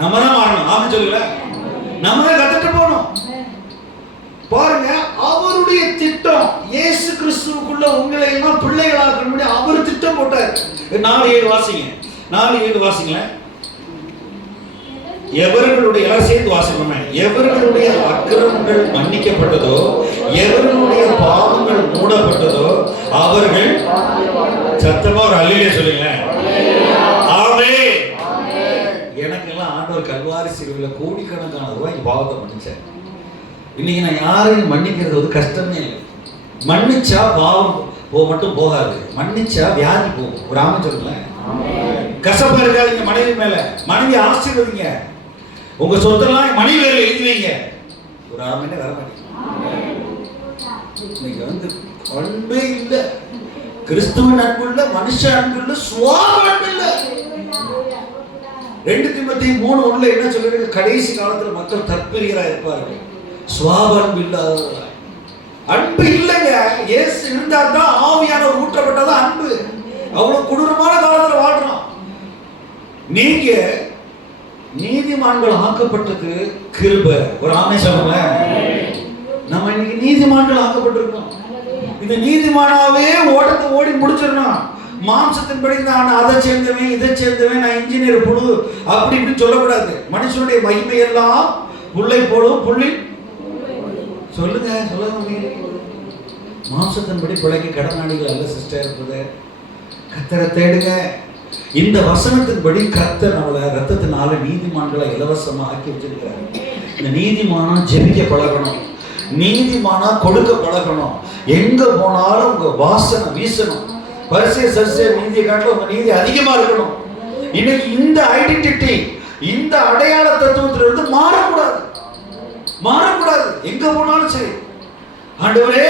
நம்ம தான் மாறணும். ஆமா சொல்லுங்க. நம்ம தான் கத்துட்டு போகணும். பாருங்க, அவருடைய திட்டம் இயேசு கிறிஸ்துவுக்குள்ள உங்களை எல்லாம் பிள்ளைகளாக அவர் திட்டம் போட்டார். 4:7 வாசிங்க. 4:7 வாசிங்க. எவர்களுடைய எல்லாம் சேர்ந்து வாசிக்கணும். எவர்களுடைய அக்கிரமங்கள் மன்னிக்கப்பட்டதோ, எவர்களுடைய பாவங்கள் மூடப்பட்டதோ அவர்கள், சத்தமா ஒரு அல்லேலூயா சொல்லுங்க. ஆமென். எனக்கெல்லாம் ஆண்டவர் கல்வாரி சிலுவையில கோடிக்கணக்கான ரூபாய்க்கு பாவத்தை மன்னிச்சார். இன்னைக்கு நான் யாரையும் மன்னிக்கிறது வந்து கஷ்டமே இல்லை. மன்னிச்சா பாவம் மட்டும் போகாது, மன்னிச்சா வியாதி போகும். ஒரு ஆமென் சொல்லுங்களேன். கசப்பா இருக்காதீங்க மனைவி மேல, மனைவி ஆசீர்வதிங்க. உங்க சொத்தெல்லாம் மனைவி வேலை எழுதுவீங்க. ஒரு ஆமெனே வர மாட்டேங்குது. இன்னைக்கு வந்து அன்பே இல்லை. கிறிஸ்துவின் அன்பு இல்லை, மனுஷ அன்பு இல்லை, சுவாப அன்பு இல்லை. 2 தீமோத்தேயு 3:1 என்ன சொல்லுங்க? கடைசி காலத்துல மக்கள் தற்பிரியரா இருப்பார்கள், சுவாப அன்பு இல்லாதவர்களா. அன்பு இல்லைங்க. இயேசு இருந்தா தான், ஆவியானவர் ஊற்றப்பட்டதான் அன்பு. அவ்வளவு கொடூரமான காலத்துல வாழ்றோம். நீங்க நீதிமான்கள் ஆக்கப்பட்டது கிருபை. ஒரு ஆமென் சொல்லுங்க. நம்ம இன்னைக்கு நீதிமான்கள் ஆக்கப்பட்டிருக்கோம். இந்த நீதிமானாவே ஓட்டத்தை ஓடி முடிச்சிடணும். மாம்சத்தின்படி நான் அதை சேர்ந்தவன் இதை சேர்ந்தவன், நான் இன்ஜினியர் புழு அப்படி இப்படி சொல்லக்கூடாது. மனுஷனுடைய மகிமை எல்லாம் புல்லை போடும், புள்ளி சொல்லுங்க சொல்லுங்க. மாம்சத்தின்படி பிழைக்க கடனாளிகள் அல்ல சிஸ்டர் இருக்குது. கர்த்தரை தேடுங்க. இந்த வசனத்தின்படி கர்த்தர் நம்மளை ரத்தத்தினால நீதிமான்களை இலவசமா ஆக்கி வச்சிருக்கிறார். இந்த நீதிமானா ஜெபிக்க பழகணும், நீதிமானா கொடுக்க பழகணும். எங்க போனாலும் உங்க வாசனை வீசணும். பரிசேயர் சதுசேயர் நீதியை காட்டிலும் உங்க நீதி அதிகமா இருக்கணும். இன்னைக்கு இந்த ஐடென்டிட்டி, இந்த அடையாள தத்துவத்திலிருந்து மாறக்கூடாது, மாறக்கூடாது. எங்க போனாலும் சரி, ஆண்டவரே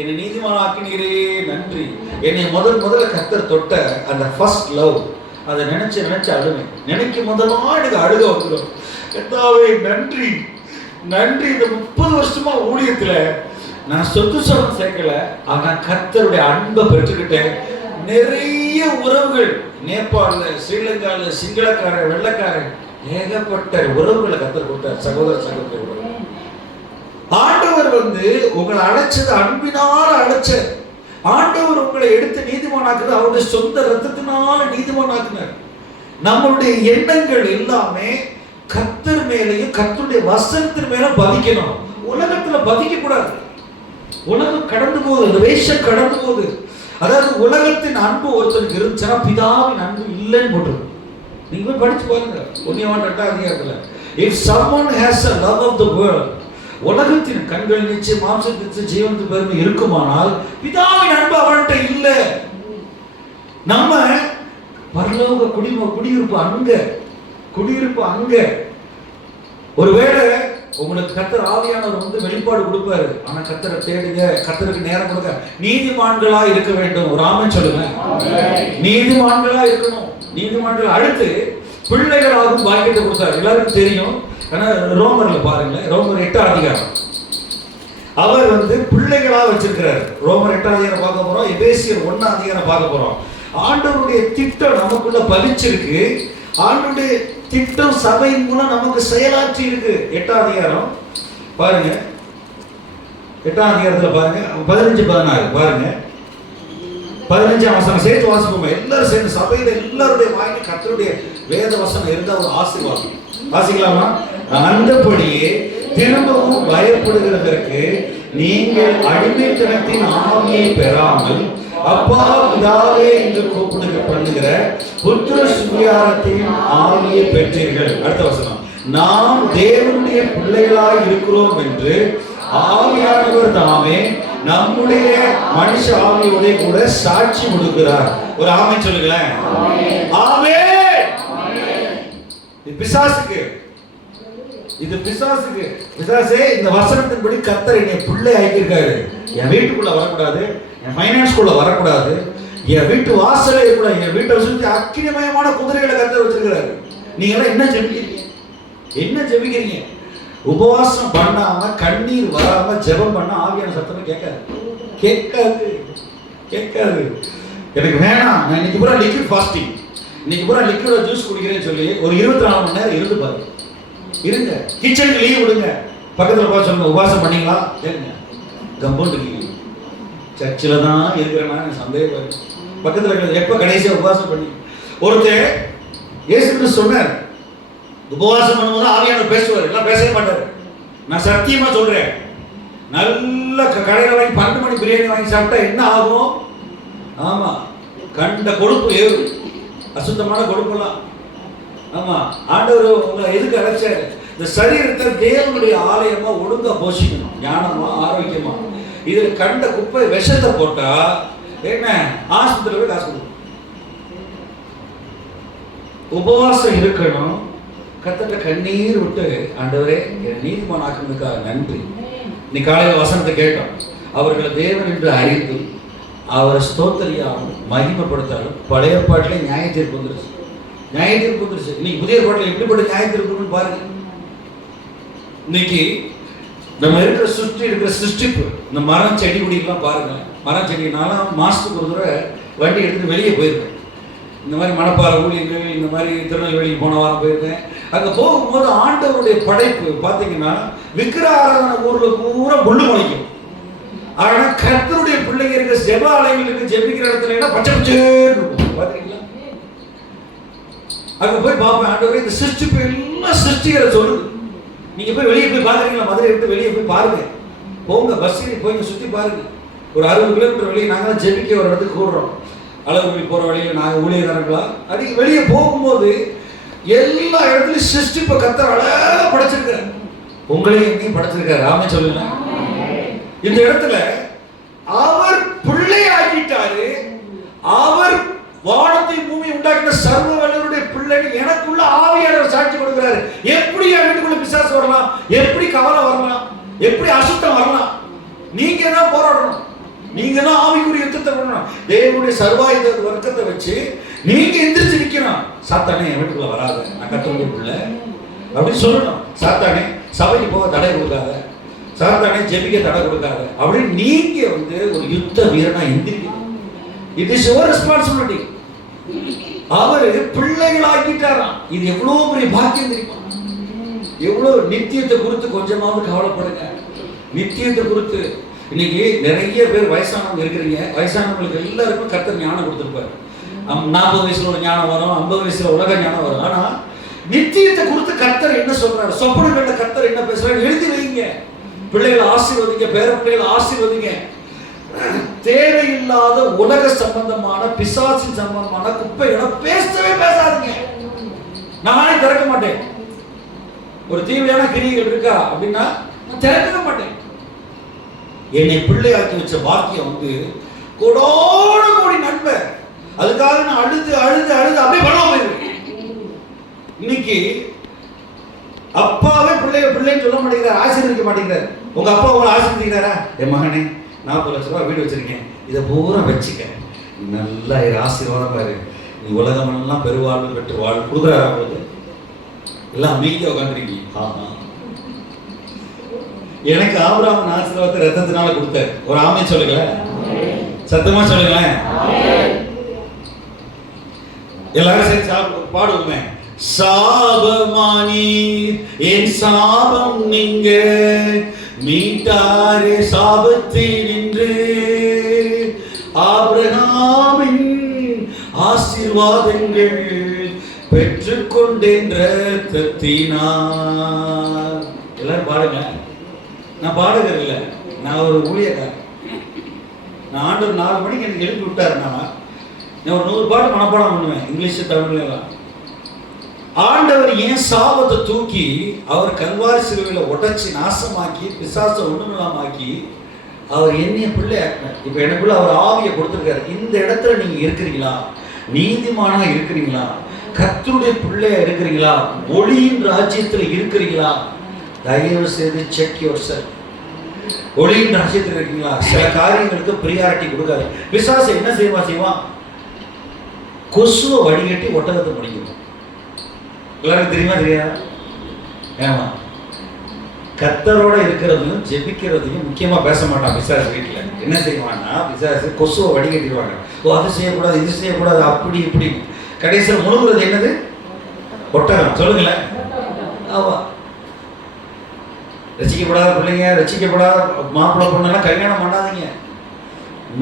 என்னை நீதிமானாக்கினீரே நன்றி. என்னை முதல்ல கர்த்தர் தொட்ட அந்த ஃபர்ஸ்ட் லவ், அதை நினைச்சு அழுவேன். நினைக்கும் முதலமா எனக்கு அழுக வந்துடும். கர்த்தாவே நன்றி நன்றி. இந்த 30 வருஷமா ஊழியத்துல நான் சொத்து சொலம் சேர்க்கல, ஆனா கர்த்தருடைய அன்பை பெற்றுக்கிட்டேன். நிறைய உறவுகள், நேபாள, ஸ்ரீலங்கால, சிங்களக்காரன், வெள்ளக்காரன், ஏகப்பட்ட உறவுகளை கர்த்தர் கொடுத்தார். சகோதர சகோதரி உறவு. ஆண்டவர் உங்களை அழைச்சது அன்பினால அழைச்ச ஆண்டவர் உங்களை எடுத்து நீதிமானாக்குது. அவருடைய சொந்த ரத்தத்தினால நீதிமானாக்குனார். நம்மளுடைய எண்ணங்கள் எல்லாமே கர்த்தர் மேலையும் கர்த்தருடைய வசனத்தின் மேல பதிக்கணும். உலகத்துல பதிக்க கூடாது. உலகம் கடந்து போகுது, வேஷம் கடந்து போகுது. அதாவது உலகத்தின் அன்பு ஒருத்தருக்கு இருந்துச்சுன்னா பிதாவின் அன்பு இல்லைன்னு போட்டுருக்கு. நீங்க போய் படிச்சு பாருங்க 1 அதிகாரத்துல. If someone has a love of the world, உலகத்தின் கண்கள் நீச்சு மாம்சத்திற்கு ஜீவனத்து பெருமை இருக்குமானால் பிதாவின் அன்பு அவன்கிட்ட இல்லை. நம்ம பரலோக குடியிருப்பு அங்க, குடியிருப்பு அங்க. ஒருவேளை உங்களுக்கு கர்த்தர் ஆவியானவர் வெளிப்பாடு கொடுப்பாரு, ஆனா கர்த்தரை தேடுங்க, கர்த்தருக்கு நேரம் கொடுங்க. நீதிமான்களா இருக்க வேண்டும். ஒரு ஆமென் சொல்லுங்க. நீதிமான்களா இருக்கணும். நீதிமான்கள் அடுத்து பிள்ளைகளாகும் பாக்கியத்தை கொடுத்தாரு. எல்லாருக்கும் தெரியும். ஆனா ரோமர்ல பாருங்க, ரோமர் 8 அதிகாரம் அவர் பிள்ளைகளா வச்சிருக்கிறார். ரோமர் 8 அதிகாரம் பார்க்க போறோம். எபேசியர் 1 அதிகாரம் பார்க்க போறோம். ஆண்டவருடைய திட்டம் நமக்குள்ள பதிச்சிருக்கு. ஆண்டவருடைய திட்டம் சபையின் மூலம் நமக்கு செயலாற்றி இருக்கு. 8 அதிகாரம் பாருங்க. 8 அதிகாரத்துல பாருங்க 15-16 பாருங்க. 15ஆம் வசனம் சேர்த்து வாசிப்போம். எல்லாரும் சேர்ந்து சபையில எல்லாருடைய வாயில கர்த்தருடைய வேத வசனம் இருந்தா ஒரு ஆசீர்வாதம். வாசிக்கலாமா? அந்தபடியே திரும்பவும் பயப்படுகிறதற்கு நீங்கள் அடிமைத்தனத்தின் ஆவியை பெறாமல் அப்பா பிதாவே என்று கூப்பிடுகிற புத்திர சுவிகாரத்தின் ஆவியை பெற்றீர்கள். அடுத்த வசனம், நாம் தேவனுடைய பிள்ளைகளாய் இருக்கிறோம் என்று ஆவியானவர் தாமே நம்முடைய மனுஷ ஆவியோட கூட சாட்சி கொடுக்கிறார். ஒரு ஆமென் சொல்லுங்களேன். ஆமென். பிசாசுக்கு, இது பிசாசுக்கு. பிசாசே, இந்த வசனத்தின்படி கர்த்தர் என்னை பிள்ளை ஆக்கியிருக்காரு. என் வீட்டுக்குள்ள வரக்கூடாது, என் ஃபைனான்ஸ்குள்ள வரக்கூடாது, என் வீட்டு வாசலே இருக்கக்கூடாது, என் வீட்டை சுற்றி அக்கினிமயமான குதிரைகளை கர்த்தர் வச்சிருக்கிறாரு. நீங்க எல்லாம் என்ன ஜெபிக்கிறீங்க? என்ன ஜெபிக்கிறீங்க? உபவாசம் பண்ணாம கண்ணீர் வராம ஜெபம் பண்ண ஆவியான சத்தமே கேட்காது, கேட்காது, கேட்காது. எனக்கு வேணாம், நான் இன்னைக்கு பூரா லிக்விட் ஃபாஸ்டிங், இன்னைக்கு பூரா லிக்விட் ஜூஸ் குடிக்கிறேன்னு சொல்லி ஒரு 24 மணி நேரம் இருந்து பாரு. இருங்க, கிச்சனுக்கு லீவ் விடுங்க. பக்கத்தில் போய் சொல்லுங்க, உபவாசம் பண்ணீங்களா? கேளுங்க. கம்பவுண்ட் சர்ச்சில் தான் இருக்கிறேன்னா சந்தேகம். பக்கத்தில் இருக்கிறது எப்போ கடைசியாக உபவாசம் பண்ணி ஒருத்தர் இயேசு கிறிஸ்து சொன்னார், உபவாசம் பண்ணும்போது ஆவியானவர் பேசுவார், எல்லாம் பேசவே மாட்டார். நான் சத்தியமா சொல்றேன், நல்ல கடையில் வாங்கி 12 மணி பிரியாணி வாங்கி சாப்பிட்டா என்ன ஆகும்? ஆமா, கண்ட கொழுப்பு ஏறும், அசுத்தமான கொழுப்பெல்லாம். ஆமா, ஆண்டவர் உங்களை எதுக்கு அழைச்சாரு? இந்த சரீரத்தை தேவனுடைய ஆலயமா ஒழுங்கா போஷிக்கணும், ஞானமா ஆரோக்கியமா. இதுல கண்ட குப்பை விஷத்தை போட்டா என்ன, ஆஸ்பத்திரியில் போய் காசு கொடுக்கணும். உபவாசம் இருக்கணும், கர்த்தர்ட்ட கண்ணீர் விட்டு, ஆண்டவரே நீதிமான் ஆக்குனதுக்காக நன்றி. நீ காலையில் வசனத்தை கேட்டோம், அவர்களை தேவன் என்று அறிந்து அவரை ஸ்தோத்திரியாலும் மகிமைப்படுத்தாலும். பழைய பாட்டிலே நியாய தீர்ப்பு வந்துருச்சு, நியாய தீர்ப்பு வந்துருச்சு. இன்னைக்கு புதிய பாட்டில் எப்படிப்பட்ட நியாய தீர்ப்புன்னு பாருங்க. இன்னைக்கு நம்ம இருக்கிற சிருஷ்டிப்பு, இந்த மரம் செடி கொடிக்கெல்லாம் பாருங்க. மரம் செடினாலும் மாசத்துக்கு ஒரு தடவை வண்டி எடுத்துட்டு வெளியே போயிருக்கேன். இந்த மாதிரி மணப்பாறை ஊழியர்கள், இந்த மாதிரி திருநெல்வேலிக்கு போன வாரம் போயிருக்கேன். அங்கே போகும்போது ஆண்டவருடைய படைப்பு பார்த்தீங்கன்னா விக்கிர ஆராதனை ஊரில் பூரா புல்லு முளைக்கும். ஆனால் கர்த்தருடைய பிள்ளைங்க இருக்க ஜெப ஆலயங்களுக்கு ஜெபிக்கிற இடத்துல எல்லாம் பச்சை பச்சைன்னு இருக்கும். பார்த்தீங்களா? அங்கே போய் பார்ப்பேன், ஆண்டவரே இந்த சிருஷ்டிப்பு எல்லாம் சிருஷ்டிக்கிற சொல்லுது. நீங்கள் போய் வெளியே போய் பார்க்குறீங்களா? மதுரை விட்டு வெளியே போய் பாருங்க, போங்க, பஸ் போய் சுற்றி பாருங்க. ஒரு 60 கிலோமீட்டர் வெளியே நாங்கள் தான் ஜெபிக்க ஒரு இடத்துக்கு கூடுறோம். அளவுக்கு போகிற வழியில் நாங்கள் ஊழியர்களா அன்றைக்கி வெளியே போகும்போது எல்லா இடத்துலையும் சிருஷ்டிப்பை கர்த்தர் அழகாக படைச்சிருக்கிறார். உங்களையும் என்னையும் படைச்சிருக்காரு. ஆமென் சொல்லுங்க. இந்த இடத்துல அவர் பிள்ளை ஆகிட்டாரு. அவர் வானத்தை பூமி உண்டாக்கின சர்வ வல்லவருடைய பிள்ளைன்னு எனக்குள்ள ஆவியானவர் சாட்சி கொடுக்கிறாரு. எப்படி வீட்டுக்குள்ள பிசாசு வரலாம்? எப்படி கவலை வரலாம்? எப்படி அசுத்தம் வரலாம்? நீங்க தான் போராடணும். நீங்க தான் ஆவிக்குரிய யுத்தத்தை பண்ணணும். தேவனுடைய சர்வாயுத வர்க்கத்தை வச்சு நீங்க எந்திரிச்சு நிக்கணும். சாத்தானே என் வீட்டுக்குள்ள வராத, நான் கர்த்தருடைய பிள்ளை அப்படின்னு சொல்லணும். சாத்தானே சபைக்கு போக தடை கொடுக்காத, சாத்தானே ஜெபிக்க தடை கொடுக்காத அப்படின்னு நீங்க ஒரு யுத்த வீரனா எந்திரிக்கணும். It is your responsibility. அவரு பிள்ளைகளாக்கிட்டாராம். இது எவ்வளவு பெரிய பாக்கியம் தெரியுமா? எவ்வளவு நித்தியத்தை குறித்து கொஞ்சமாவது கவலைப்படுங்க. நித்தியத்தை குறித்து இன்னைக்கு நிறைய பேர் வயசானவங்க இருக்கிறீங்க. வயசானவங்களுக்கு எல்லாருக்கும் கர்த்தர் ஞானம் கொடுத்துருப்பாரு. 40 வயசுல ஒரு ஞானம் வரும், 50 வயசுல உலக ஞானம் வரும். ஆனா நித்தியத்தை குறித்து கர்த்தர் என்ன சொல்றாரு, சொப்பனங்கள்ல கர்த்தர் என்ன பேசுறாரு எழுதி வைங்க. பிள்ளைகளை ஆசீர்வதிங்க, பேர பிள்ளைகளை ஆசீர்வதிங்க. தேவையில்லாத உலக சம்பந்தமான பிசாசின் சம்பந்தமான குப்பைகளை பேசவே பேசாதீங்க. நானே திறக்க மாட்டேன். ஒரு தீவிர கிரியைகள் இருக்கா அப்படின்னா நான் திறக்க மாட்டேன். என்னை பிள்ளையாக்கி வச்ச பாக்கியம் கோடான கோடி நண்பர். அதுக்காக நான் அழுது அழுது அழுது அப்படியே பண்ணாம போயிருவேன். இன்னைக்கு அப்பாவே பிள்ளைன்னு சொல்ல மாட்டேங்கிறார், ஆசீர்வதிக்க மாட்டேங்கிறார். உங்க அப்பா உங்களை ஆசீர்வதிக்கிறாரா? என் மகனே 40 லட்ச ரூபாய் வீடு வச்சிருக்கேன், இதை பூரா வச்சுக்க, நல்லா ஆசீர்வாதம் பாரு, நீ உலகமெல்லாம் பெருவாழ்வு பெற்று வாழ் கொடுக்குறாரா? உங்களுக்கு எல்லாம் அமைதியாக உட்காந்துருக்கீங்க. ஆமா, எனக்கு ஆபிரகாம் ஆசீர்வாதத்தை ரத்தத்தினால கொடுத்தாரு. ஒரு ஆமென் சொல்லுங்க, சத்தமா சொல்லுங்க. எல்லாரும் சேர்த்து பாடுவோமே. சாபமானி என் சாபம் நீங்க மீட்டாரே சாபத்தில் நின்று ஆபிரகாமின் ஆசீர்வாதங்கள் பெற்றுக்கொண்டேன் ரத்தத்தினார். எல்லாரும் பாடுங்க. நான் பாடுகிற இல்லை, நான் ஒரு ஊழியக்காரன். நான் ஆண்டவர் 4 மணிக்கு எனக்கு எழுப்பி விட்டாருன்னா நான் ஒரு 100 பாட்டு மனப்பாடம் பண்ணுவேன், இங்கிலீஷ் தமிழ்ல எல்லாம். ஆண்டவர் ஏன் சாபத்தை தூக்கி அவர் கல்வாரி சிலுவையில் உடைச்சி நாசமாக்கி பிசாசை ஒண்ணுமில்லாமாக்கி அவர் என்னைய பிள்ளை ஆக்கினார். இப்போ எனக்குள்ள அவர் ஆவியை கொடுத்துருக்காரு. இந்த இடத்துல நீங்க இருக்கிறீங்களா? நீதிமானா இருக்கிறீங்களா? கர்த்தருடைய பிள்ளையா இருக்கிறீங்களா? ஒளியின் ராஜ்யத்தில் இருக்கிறீங்களா? தயவு செய்து செக் யுவர் செல்ஃப். ஒளியின் ராஜ்யத்தில் இருக்கீங்களா? சில காரியங்களுக்கு பிரியாரிட்டி கொடுக்காது. பிசாசு என்ன செய்வான்? கொசுவை வடிகட்டி ஒட்டகத்தை முடிக்கும். எல்லாரும் தெரியுமா தெரியாது? ஏமா கர்த்தரோட இருக்கிறதையும் ஜெபிக்கிறதையும் முக்கியமா பேச மாட்டான் பிசாசு. வீட்டுல என்ன செய்வான்னா பிசாசு கொசுவை வடிகட்டிடுவாங்க. ஓ, அது செய்யக்கூடாது, இது செய்யக்கூடாது, அப்படி இப்படி. கடைசியில் முழுங்குறது என்னது? ஒட்டகம். சொல்லுங்களேன். ஆமா, ரசிக்கப்படாத பிள்ளைங்க, ரசிக்கப்படாத மாப்பிள்ளை பொண்ணெல்லாம் கல்யாணம் பண்ணாதீங்க.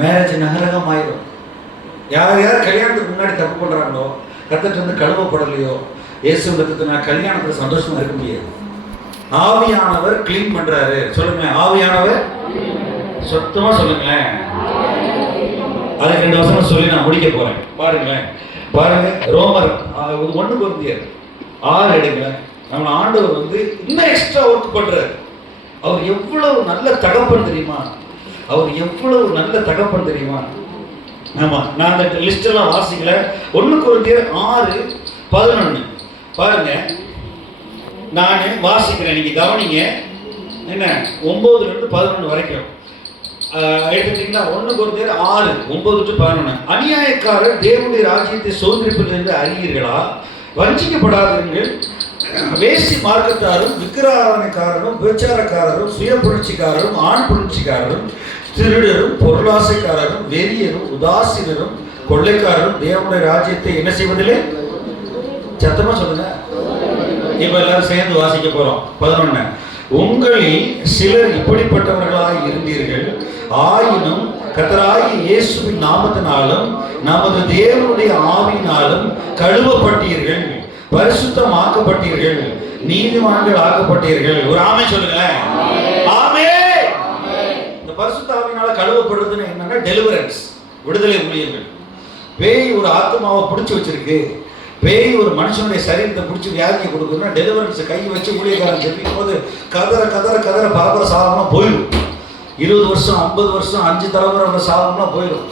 மேரேஜ் நகரகம் ஆயிடும். யார் யார் கல்யாணத்துக்கு முன்னாடி தப்பு பண்றாங்களோ, கர்த்தர்ட்ட கழுவப்படலையோ, இயேசு ரத்தத்தினால கல்யாணத்துல சந்தோஷமா இருக்க முடியாது. ஆவியானவர் கிளீன் பண்றாரு. சொல்லுங்க, ஆவியானவர். சுத்தமா சொல்லுங்க. அதுக்கு 2 வசனம் சொல்லி நான் முடிக்க போறேன். பாருங்க ரோமர் 1 Corinthians 6 எடுங்க. நம்ம ஆண்டவர் இன்னும் எக்ஸ்ட்ரா ஒர்க் பண்றாரு. அவர் எவ்வளவு நல்ல தகப்பன் தெரியுமா? ஆமா, நான் அந்த லிஸ்ட் எல்லாம் வாசிக்கல. 1 Corinthians 6:11 பாருங்க, நான் வாசிக்கிறேன், நீங்க கவனிங்க. என்ன 9-11 வரைக்கும் எடுத்துட்டீங்களா? 1 Corinthians 6:9-11. அநியாயக்காரர் தேவனுடைய ராஜ்யத்தை சுதந்திரிப்பது என்று அறிவீர்களா? வஞ்சிக்கப்படாதீர்கள். வேசி மார்க்கத்தாரும் விக்கிரகாரனும் விபச்சாரக்காரரும் சுய புரட்சிக்காரரும் ஆண் புரட்சிக்காரரும் திருடரும் பொருளாசைக்காரரும் வெறியரும் உதாசீனரும் கொள்ளைக்காரரும் தேவனுடைய ராஜ்யத்தை என்ன செய்வதில்லை? சத்தமா சொல்லுங்க. இப்ப எல்லாரும் சேர்ந்து வாசிக்க போறோம். 11. உங்களில் சிலர் இப்படிப்பட்டவர்களாக இருந்தீர்கள். ஆயினும் கர்த்தராகிய இயேசுவின் நாமத்தினாலும் நமது தேவனுடைய ஆவியினாலும் கழுவப்பட்டீர்கள், பரிசுத்தமாக்கப்பட்டீர்கள், நீதிமான்கள் ஆக்கப்பட்டீர்கள். ஒரு ஆமென் சொல்லுங்க. ஆமென். இந்த பரிசுத்த ஆவியினால கழுவப்படுறதுன்னு என்னன்னா டெலிவரன்ஸ், விடுதலை ஊழியர்கள். பேய் ஒரு ஆத்மாவை பிடிச்சு வச்சிருக்கு, பேய் ஒரு மனுஷனுடைய சரீரத்தை பிடிச்சி வியாதியை கொடுக்குதுன்னா டெலிவரன்ஸை கை வச்சு ஊழியக்காரன் ஜெபிக்கும் போது கதற கதற கதற பரபர சாதமாக போயிடும். 20 வருஷம் 50 வருஷம் 5 தலைமுறை சாதமாக போயிடும்.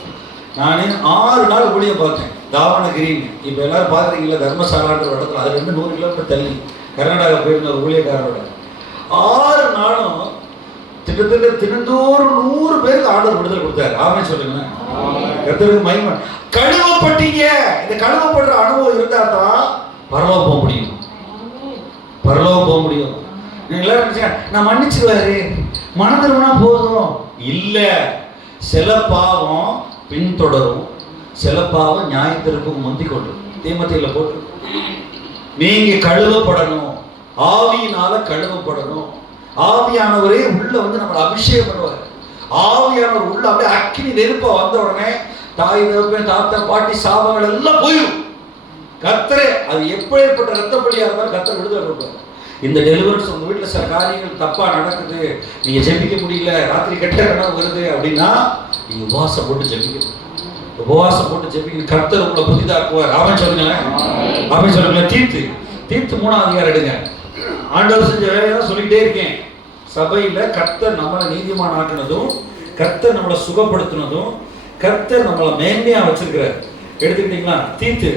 நான் 6 நாள் ஊழியம் பார்த்தேன் தாவணகிரின்னு. இப்போ எல்லாரும் பார்க்குறீங்களா தர்மசாலான்ற இடத்துல, அது 100 கிலோமீட்டர் தள்ளி கர்நாடகா போயிருந்த ஒரு ஊழியக்காரரோட 6 நாளும் கிட்டத்தட்ட தினந்தோறும் 100 பேருக்கு ஆர்டர் விடுதலை கொடுத்தாரு. ஆமென் சொல்லுங்க. கர்த்தருக்கு மகிமை. கழுவப்பட்டீங்க. இந்த கழுவப்படுற அனுபவம் இருந்தா தான் பரலோகம் போக முடியும். பரலோகம் போக முடியும். நீங்க எல்லாரும் நினைச்சீங்க நான் மன்னிச்சுடுவாரு மனதிருமனா போதும். இல்ல, சில பாவம் பின்தொடரும், சில பாவம் நியாயத்திற்கு முந்தி கொண்டு தீமத்தில போட்டு. நீங்க கழுவப்படணும், ஆவியினால கழுவப்படணும். ஆவியானவரே உள்ள வந்து நம்மளை அபிஷேகம் பண்ணுவார். ஆவியானவர் உள்ள அப்படியே அக்கினி நெருப்பா வந்த உடனே தாய் தகப்பன் தாத்தா பாட்டி சாபங்கள் எல்லாம் போயிடும். கர்த்தரே அது எப்பேற்பட்ட ரத்தப்படியா இருந்தாலும் கர்த்தர் விடுதலை கொடுப்பார். இந்த டெலிவரன்ஸ் உங்க வீட்டில் சில காரியங்கள் தப்பா நடக்குது, நீங்க ஜெபிக்க முடியல, ராத்திரி கெட்ட கனவு வருது அப்படின்னா நீங்க உபவாசம் போட்டு ஜெபிக்கணும். உபவாசம் போட்டு ஜெபிக்கணும். கர்த்தர் உங்களை புதிதாக்குவார். ஆமென் சொல்லுங்களேன். ஆமென் சொல்லுங்களேன். தீத்து 3ஆம் அதிகாரம் எடுங்க. ஆண்டவர் செஞ்ச வேலையெல்லாம் சொல்லிக்கிட்டே இருக்கேன். சபையில கர்த்தர் நம்மளை நீதிமான் ஆக்குனதும், கர்த்தர் நம்மளை சுகப்படுத்தினதும், கர்த்தர் நம்மளை மேன்மையா வச்சிருக்கிறார். எடுத்துக்கிட்டீங்களா? தீத்து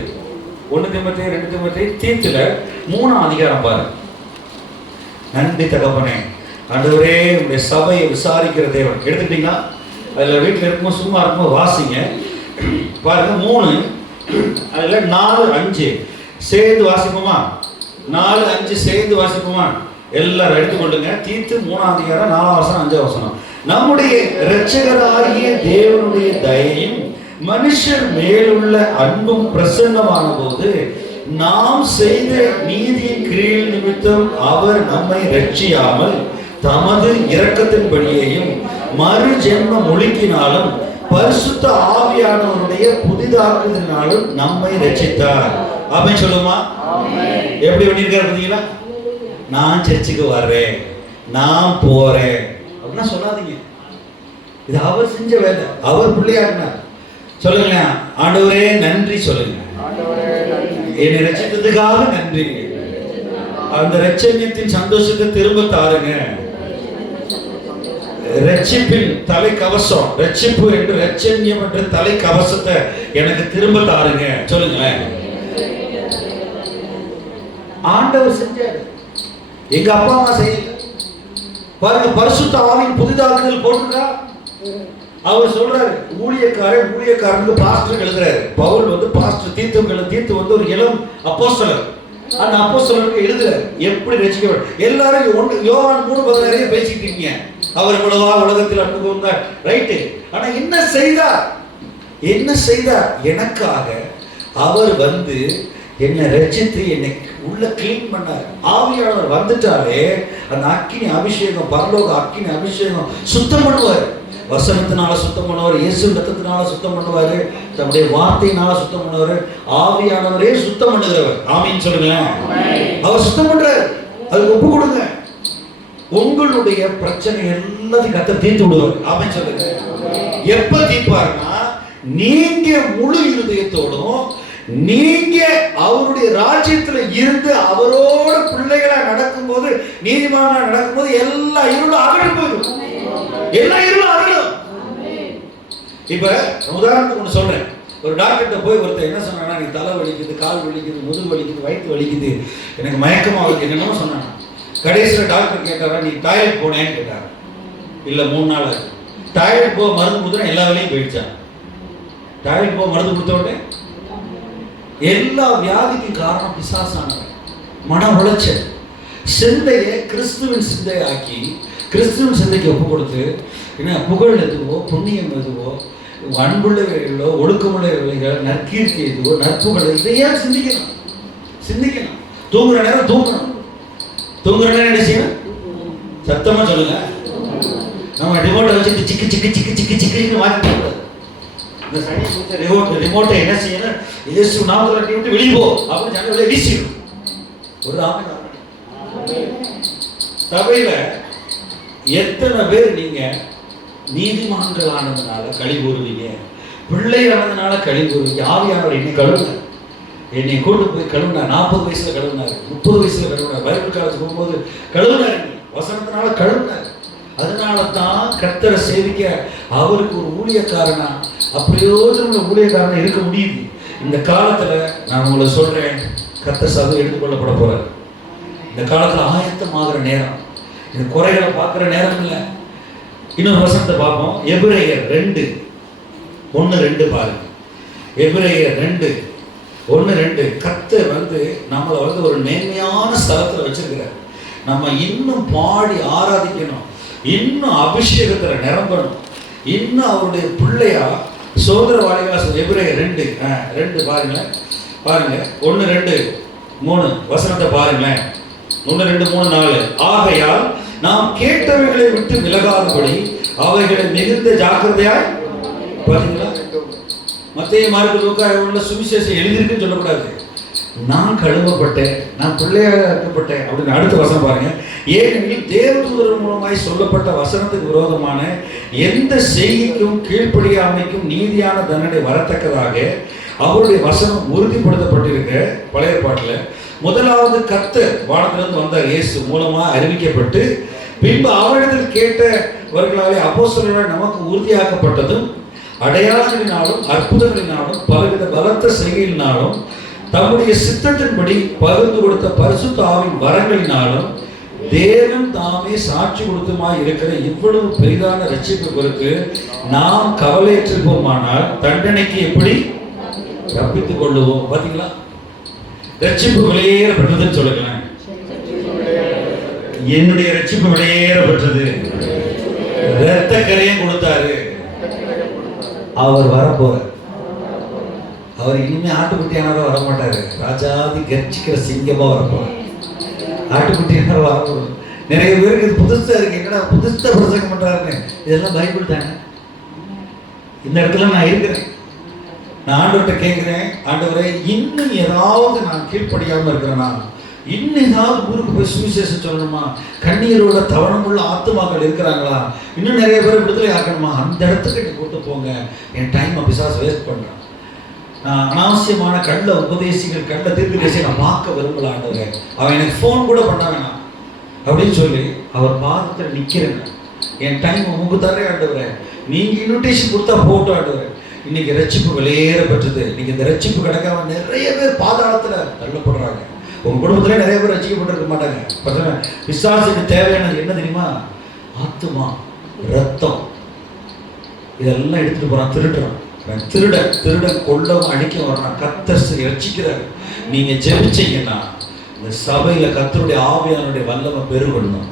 1 தீமோத்தேயு 2 தீமோத்தேயு தீத்துல 3ஆம் அதிகாரம் பாரு. நன்றி தகப்பனே, ஆண்டவரே உங்களுடைய சபையை விசாரிக்கிற தேவன். எடுத்துக்கிட்டீங்களா? அதுல வீட்டில் இருக்கும்போது சும்மா இருக்கும்போது வாசிங்க பாருங்க. 3 அதுல 4 5 சேர்ந்து வாசிப்போமா? 4 5 சேர்ந்து வாசிப்போமா? எல்லாரும் எடுத்துக்கொள்ளுங்க. தீத்து 3ஆம் அதிகாரம் 4ஆம் வசனம் 5ஆம் வசனம். நம்முடைய இரட்சகராகிய தேவனுடைய தயையும் மனுஷர் மேலுள்ள அன்பும் பிரசன்னமான போது நாம் செய்த நீதியின் கிரியை நிமித்தம் அவர் நம்மை ரட்சியாமல் தமது இரக்கத்தின்படியையும் மறு ஜென்ம ஒழுக்கினாலும் பரிசுத்த ஆவியானவருடைய புதிதாக்குதலினாலும் நம்மை ரட்சித்தார். ஆமென் சொல்லுமா? எப்படி பண்ணியிருக்காரு பார்த்தீங்களா? நான் சர்ச்சுக்கு வர்றேன், நான் போறேன் அப்படின்னா சொல்லாதீங்க. இது அவர் செஞ்ச வேலை, அவர் பிள்ளையாடினார். சொல்லுங்க, ஆண்டவரே நன்றி சொல்லுங்க. என்னை ரட்சித்ததுக்காக நன்றி. அந்த ரட்சணியத்தின் சந்தோஷத்தை திரும்ப தாருங்க. ரட்சிப்பின் தலை கவசம், ரட்சிப்பு என்று ரட்சண்யம் என்ற தலை கவசத்தை எனக்கு திரும்ப தாருங்க. சொல்லுங்களேன். ஆண்டவர் செஞ்சாரு, எங்க அப்பா அம்மா செய்யல. பாருங்க, பரிசுத்த ஆவியின் புதிதாக்குதல் போட்டுக்கா. அவர் சொல்றாரு, ஊழியக்காரனுக்கு பாஸ்டர் எழுதுறாரு. பவுல் வந்து பாஸ்டர் தீத்து வந்து ஒரு இளம் அப்போஸ்தலர். அந்த அப்போஸ்தலருக்கு எழுதுறாரு எப்படி ரட்சிக்கப்படும். எல்லாரும் யோவான் 3:16 பேசிட்டு இருக்கீங்க. அவர் இவ்வளவா உலகத்தில் அன்பு கூர்ந்தார், ரைட்டு. ஆனா என்ன செய்தார்? எனக்காக அவர் வந்து என்னை ரட்சித்து என்னை உள்ள கிளீன் பண்ணார். ஆவியானவர் வந்துட்டாலே அந்த அக்கினி அபிஷேகம், பரலோக அக்கினி அபிஷேகம் சுத்தம் பண்ணுவார். வசனத்தினால சுத்தம் பண்ணுவார், இயேசு ரத்தத்தினால சுத்தம் பண்ணுவார், தன்னுடைய வார்த்தையினால சுத்தம் பண்ணுவார். ஆவியானவரே சுத்தம் பண்ணுகிறவர். ஆமீன் சொல்லுங்களேன். அவர் சுத்தம் பண்றார். அதுக்கு ஒப்பு கொடுங்க. உங்களுடைய பிரச்சனை எல்லாத்தையும் கர்த்தர் தீர்த்து விடுவார். ஆமீன் சொல்லுங்க. எப்ப தீர்ப்பாருன்னா, நீங்க முழு இருதயத்தோடும் நீங்க அவருடைய ராஜ்யத்துல இருந்து அவரோட பிள்ளைகளா நடக்கும்போது, நீதிமானா நடக்கும்போது எல்லா இருளும் அகன்று போயிடும். எல்லா இருளும் அகலும். இப்ப உதாரணத்துக்கு ஒன்று சொல்றேன். ஒரு டாக்டர்கிட்ட போய் ஒருத்தர் என்ன சொன்னா, எனக்கு தலை வலிக்குது, கால் வலிக்குது, முதுகு வலிக்குது, வயிற்று வலிக்குது, எனக்கு மயக்கமா இருக்கு, என்னென்னமோ சொன்னாங்க. கடைசியில் டாக்டர் கேட்டாரா, நீ டாய்லெட் போனேன்னு கேட்டார். இல்ல 3 நாள் ஆச்சு. டாய்லெட் போக மருந்து கொடுத்தா எல்லா வேலையும் போயிடுச்சான். டாய்லெட் போக மருந்து கொடுத்த உடனே எல்லா வியாதிக்கும் காரணம் பிசாசானவன். மன உளைச்சல். சிந்தையை கிறிஸ்துவின் சிந்தையாக்கி கிறிஸ்துவின் சிந்தைக்கு ஒப்பு கொடுத்து, என்ன புகழ் எதுவோ, புண்ணியம் எதுவோ, அன்புள்ள வேலைகளோ, ஒழுக்கமுள்ள வேலைகள், நற்கீர்த்தி எதுவோ, நற்புகழ் இதையே சிந்திக்கணும். தூங்குற நேரம் தூங்கணும். தூங்குற நேரம் என்ன செய்யணும்? சத்தமா சொல்லுங்க. நம்ம ரிமோட்டை வச்சுட்டு சிக்கு சிக்கு சிக்கு சிக்கு சிக்கு மாற்றி இந்த ரிமோட்டை என்ன செய்யணும்? இயேசு நாமத்தில் விட்டு வெளியே போ அப்படின்னு ஜனங்களை வீசிடும். ஒரு சபையில எத்தனை பேர் நீங்க நீதிமான்கள் ஆனதுனால களி கூறுவீங்க, பிள்ளை ஆனதுனால களி கூறுவீங்க? ஆவியானவர் என்னை கழுவுங்க. என்னை கூட்டு போய் கழுவினார். 40 வயசுல கழுவினார், 30 வயசுல கழுவினார், பைபிள் காலேஜ் போகும்போது கழுவினார், வசனத்தினால கழுவினார். அதனால தான் கர்த்தரை சேவிக்க அவருக்கு ஒரு ஊழியக்காரனா, அப்பிரயோஜனமுள்ள ஊழியக்காரனா இருக்க முடியுது. இந்த காலத்துல நான் உங்களை சொல்றேன், கர்த்தர் சபை எடுத்துக்கொள்ளப்பட போறார். இந்த காலத்துல ஆயத்தமாகிற நேரம், இந்த குறைகளை பார்க்குற நேரம் இல்லை. இன்னொரு வசனத்தை பார்ப்போம். எபிரேயர் 2:1-2 பாருங்க. எபிரேயர் 2:1-2. கர்த்தர் நம்மளை ஒரு மேன்மையான ஸ்தலத்துல வச்சிருக்கிறார். நம்ம இன்னும் பாடி ஆராதிக்கணும், இன்னும் அபிஷேகத்துல நிரம்பணும், இன்னும் அவருடைய பிள்ளையா சோதரவாளிகளா. எபிரேயர் 2:2 பாருங்க. 1, 2, 3 வசனத்தை பாருங்களேன். 1, 2, 3, 4. ஆகையால் நாம் கேட்டவைகளை விட்டு விலகாதபடி அவைகளை மிகுந்த ஜாக்கிரதையாய். பாத்தீங்களா, மத்தேயு, மார்க்கு, லூக்கா உள்ள சுவிசேஷம் எழுதியிருக்குன்னு சொல்லக்கூடாது. நான் கழுவப்பட்டேன், நான் பிள்ளையாக்கப்பட்டேன் அப்படின்னு அடுத்த வசனம் பாருங்க. ஏனெனில் தேவதூதர் மூலமாய் சொல்லப்பட்ட வசனத்துக்கு விரோதமான எந்த செய்திக்கும் கீழ்ப்படியாமைக்கும் நீதியான தண்டனை வரத்தக்கதாக அவருடைய வசனம் உறுதிப்படுத்தப்பட்டிருக்க. பழைய ஏற்பாட்டில் முதலாவது கர்த்தர் வானத்திலிருந்து வந்தார், இயேசு மூலமா அறிவிக்கப்பட்டு, பின்பு அவரிடத்தில் கேட்டவர்களாலே அப்போஸ்தலர்களால் நமக்கு உறுதியாக்கப்பட்டதும் அடையாளங்களினாலும் அற்புதங்களினாலும் பலவித பலத்த செய்கையினாலும் தம்முடைய சித்தத்தின்படி பகிர்ந்து கொடுத்த பரிசுத்த ஆவியின் வரங்களினாலும் தேவன் தாமே சாட்சி கொடுத்துமாய் இருக்கிற இவ்வளவு பெரிதான ரட்சிப்பு பொறுத்து நாம் கவலையற்றிருப்போமானால் தண்டனைக்கு எப்படி தப்பித்துக் கொள்ளுவோம். பாத்தீங்களா, ரட்சிப்பு விலையேறப்பட்டதுன்னு சொல்லுங்களேன். என்னுடைய ரட்சிப்பு விலையேறப்பட்டது, இரத்த கரையும் கொடுத்தாரு. அவர் வரப்போறார். அவர் இனிமே ஆட்டுக்குட்டியானவரா வரமாட்டாரு, ராஜாதி கர்ச்சிக்கிற சிங்கமா வரப்போறார். ஆட்டுக்குட்டியானவரா வரப்போறார். நிறைய பேருக்கு இது புதுசா இருக்கு, என்னடா புதுசா பிரசங்கம் பண்றாருன்னு. இதெல்லாம் பைபிள் தானே. இந்த இடத்துல நான் இருக்கிறேன், நான் ஆண்டவர்கிட்ட கேட்கிறேன், ஆண்டவரே இன்னும் ஏதாவது நான் கீழ்ப்படியாமல் இருக்கிறேன்னா, இன்னும் ஏதாவது ஊருக்கு போய் சுவிசேஷம் சொல்லணுமா, கண்ணீரோட தவணமுள்ள ஆத்துமாக்கள் இருக்கிறாங்களா, இன்னும் நிறைய பேர் விடுதலை ஆக்கணுமா, அந்த இடத்துக்கு நீ கூட்டு போங்க. என் டைம் பிசாசு வேஸ்ட் பண்றேன். அனாவசியமான கள்ள உபதேசிகள், கள்ள தீர்க்கதரிசியை நான் பார்க்க விரும்பல ஆண்டவரே. அவன் எனக்கு ஃபோன் கூட பண்ண வேணாம் அப்படின்னு சொல்லி அவர் பாதத்தில் நிற்கிறேன். என் டைம் உங்களுக்கு தர்றேன் ஆண்டவரே, நீங்க இன்விடேஷன் கொடுத்தா போட்டோ ஆண்டவரே. இன்னைக்கு ரட்சிப்பு வெளியேறப்பட்டது. இன்னைக்கு இந்த ரட்சிப்பு கிடைக்காம நிறைய பேர் பாதாளத்துல தள்ளப்படுறாங்க. உங்க குடும்பத்துல நிறைய பேர் ரட்சிக்கப்பட்டிருக்க மாட்டாங்க. பிசாசுக்கு தேவையானது என்ன தெரியுமா? ஆத்துமா, ரத்தம். இதெல்லாம் எடுத்துட்டு போறான், திருடுறான். திருடன் கொல்லவும் அழிக்க வர்றான். கர்த்தர் ரட்சிக்கிறார். நீங்க ஜெபிச்சீங்கன்னா இந்த சபையில கர்த்தருடைய ஆவியானுடைய வல்லமை பெருகணும்,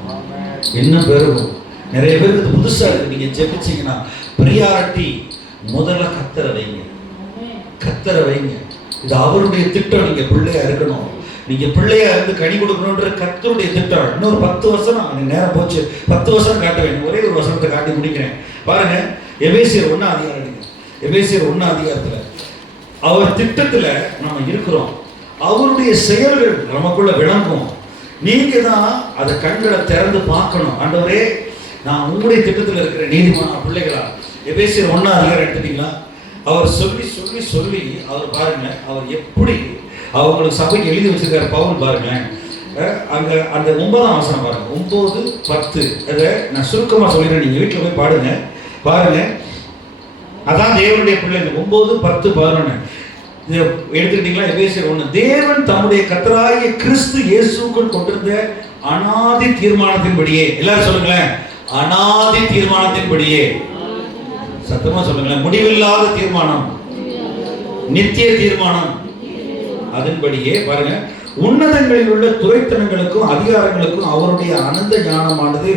இன்னும் பெருகும். நிறைய பேருக்கு புதுசா இருக்கு. நீங்க ஜெபிச்சீங்கன்னா பிரியாரிட்டி முதல்ல கர்த்தரை வைங்க, கர்த்தரை வைங்க. இது அவருடைய திட்டம். நீங்க பிள்ளையா இருக்கணும், நீங்க பிள்ளையா இருந்து கனி கொடுக்கணும்ன்ற கர்த்தருடைய திட்டம். இன்னொரு 10 வருஷம் நேரம் போச்சு, 10 வருஷம் காட்ட வேண்டும். ஒரே ஒரு வசனத்தை காட்டி முடிக்கிறேன் பாருங்க. எபேசியர் 1 அதிகாரம். எபேசியர் 1 அதிகாரத்துல அவர் திட்டத்துல நம்ம இருக்கிறோம். அவருடைய செயல்கள் நமக்குள்ள விளங்கும். நீங்க தான் அதை கண்களை திறந்து பார்க்கணும். ஆண்டவரே, நான் உங்களுடைய திட்டத்தில் இருக்கிற நீதிமான பிள்ளைகளா. எபேசியர் 1 அதிகாரம் எடுத்துட்டீங்களா? அவர் சொல்லி சொல்லி சொல்லி அவர் பாருங்க, அவர் எப்படி அவங்களுக்கு சபைக்கு எழுதி வச்சிருக்காரு பவுல் பாருங்க. அங்க அந்த 9ஆம் வசனம் பாருங்க, 9, 10. அதை நான் சுருக்கமா சொல்லிடுறேன், நீங்க வீட்டுல போய் பாடுங்க. பாருங்க, அதான் தேவனுடைய பிள்ளைகள். 9, 10, 11 எடுத்துக்கிட்டீங்களா? எபேசியர் 1. தேவன் தம்முடைய கர்த்தராகிய கிறிஸ்து இயேசுக்குள் கொண்டிருந்த அனாதி தீர்மானத்தின்படியே, எல்லாரும் சொல்லுங்களேன், அனாதி தீர்மானத்தின்படியே. சத்தமா சொல்லுங்களேன். முடிவில்லாத தீர்மானம், நித்திய தீர்மானம். அதன்படியே பாருங்க, உன்னதங்களில் உள்ள துரைத்தனங்களுக்கும் அதிகாரங்களுக்கும் அவருடைய அனந்த ஞானமானது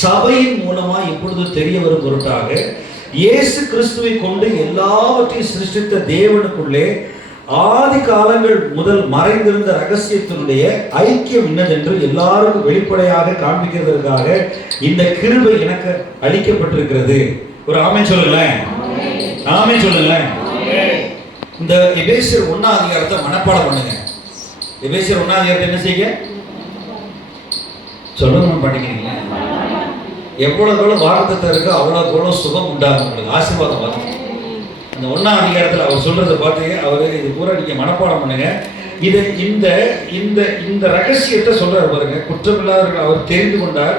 சபையின் மூலமா இப்பொழுது தெரிய வரும் பொருட்டாக இயேசு கிறிஸ்துவை கொண்டு எல்லாவற்றையும் சிருஷ்டித்த தேவனுக்குள்ளே ஆதி காலங்கள் முதல் மறைந்திருந்த ரகசியத்தினுடைய ஐக்கியம் என்னதென்று எல்லாருக்கும் வெளிப்படையாக காண்பிக்கிறதற்காக இந்த கிருபை எனக்கு அளிக்கப்பட்டிருக்கிறது. ஒரு ஆமென் சொல்லுங்களேன், ஆமென் சொல்லுங்களேன். இந்த எபேசியர் 1 அதிகாரத்தை மனப்பாடம் பண்ணுங்க. எபேசியர் 1 அதிகாரத்தை என்ன செய்ய சொல்லுங்க, பண்ணிக்கிறீங்க. எவ்வளவு வார்த்தை இருக்கோ அவ்வளவு சுகம் உண்டாகும், உங்களுக்கு ஆசீர்வாதம் வரும். அந்த 1ஆம் அதிகாரத்தில் அவர் சொல்றதை பார்த்து அவர் இது பூரா நீங்க மனப்பாடம் பண்ணுங்க. இதை இந்த இந்த இந்த ரகசியத்தை சொல்றாரு பாருங்க. குற்றமில்லாதவர்கள் அவர் தெரிந்து கொண்டார்.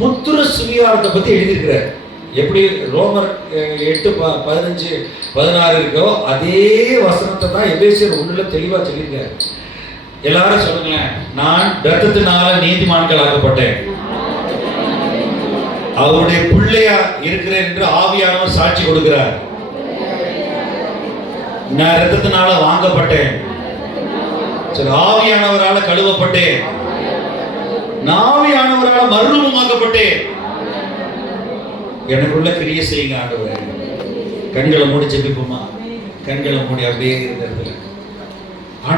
புத்திர சுவிகாரத்தை பத்தி எழுதியிருக்கிறார். எப்படி ரோமர் 8:15-16 இருக்கோ அதே வசனத்தை தான் எபேசியர் 1ல தெளிவா சொல்லியிருக்காரு. எல்லாரும் சொல்லுங்களேன், நான் இரத்தத்தினால நீதிமான்கள் ஆக்கப்பட்டேன், அவருடைய பிள்ளையா இருக்கிறேன் என்று ஆவியானவர் சாட்சி கொடுக்கிறார். நான் இரத்தத்தினால வாங்கப்பட்டேன், சரி, ஆவியானவரால கழுவப்பட்டேன், ஆவியானவரால மறுரூபமாக்கப்பட்டேன். எனக்குள்ள கிரியை செய்யுங்க ஆண்டவரே. கண்களை மூடி ஜெபிப்போமா? கண்களை மூடி அப்படியே இருக்கிறதுல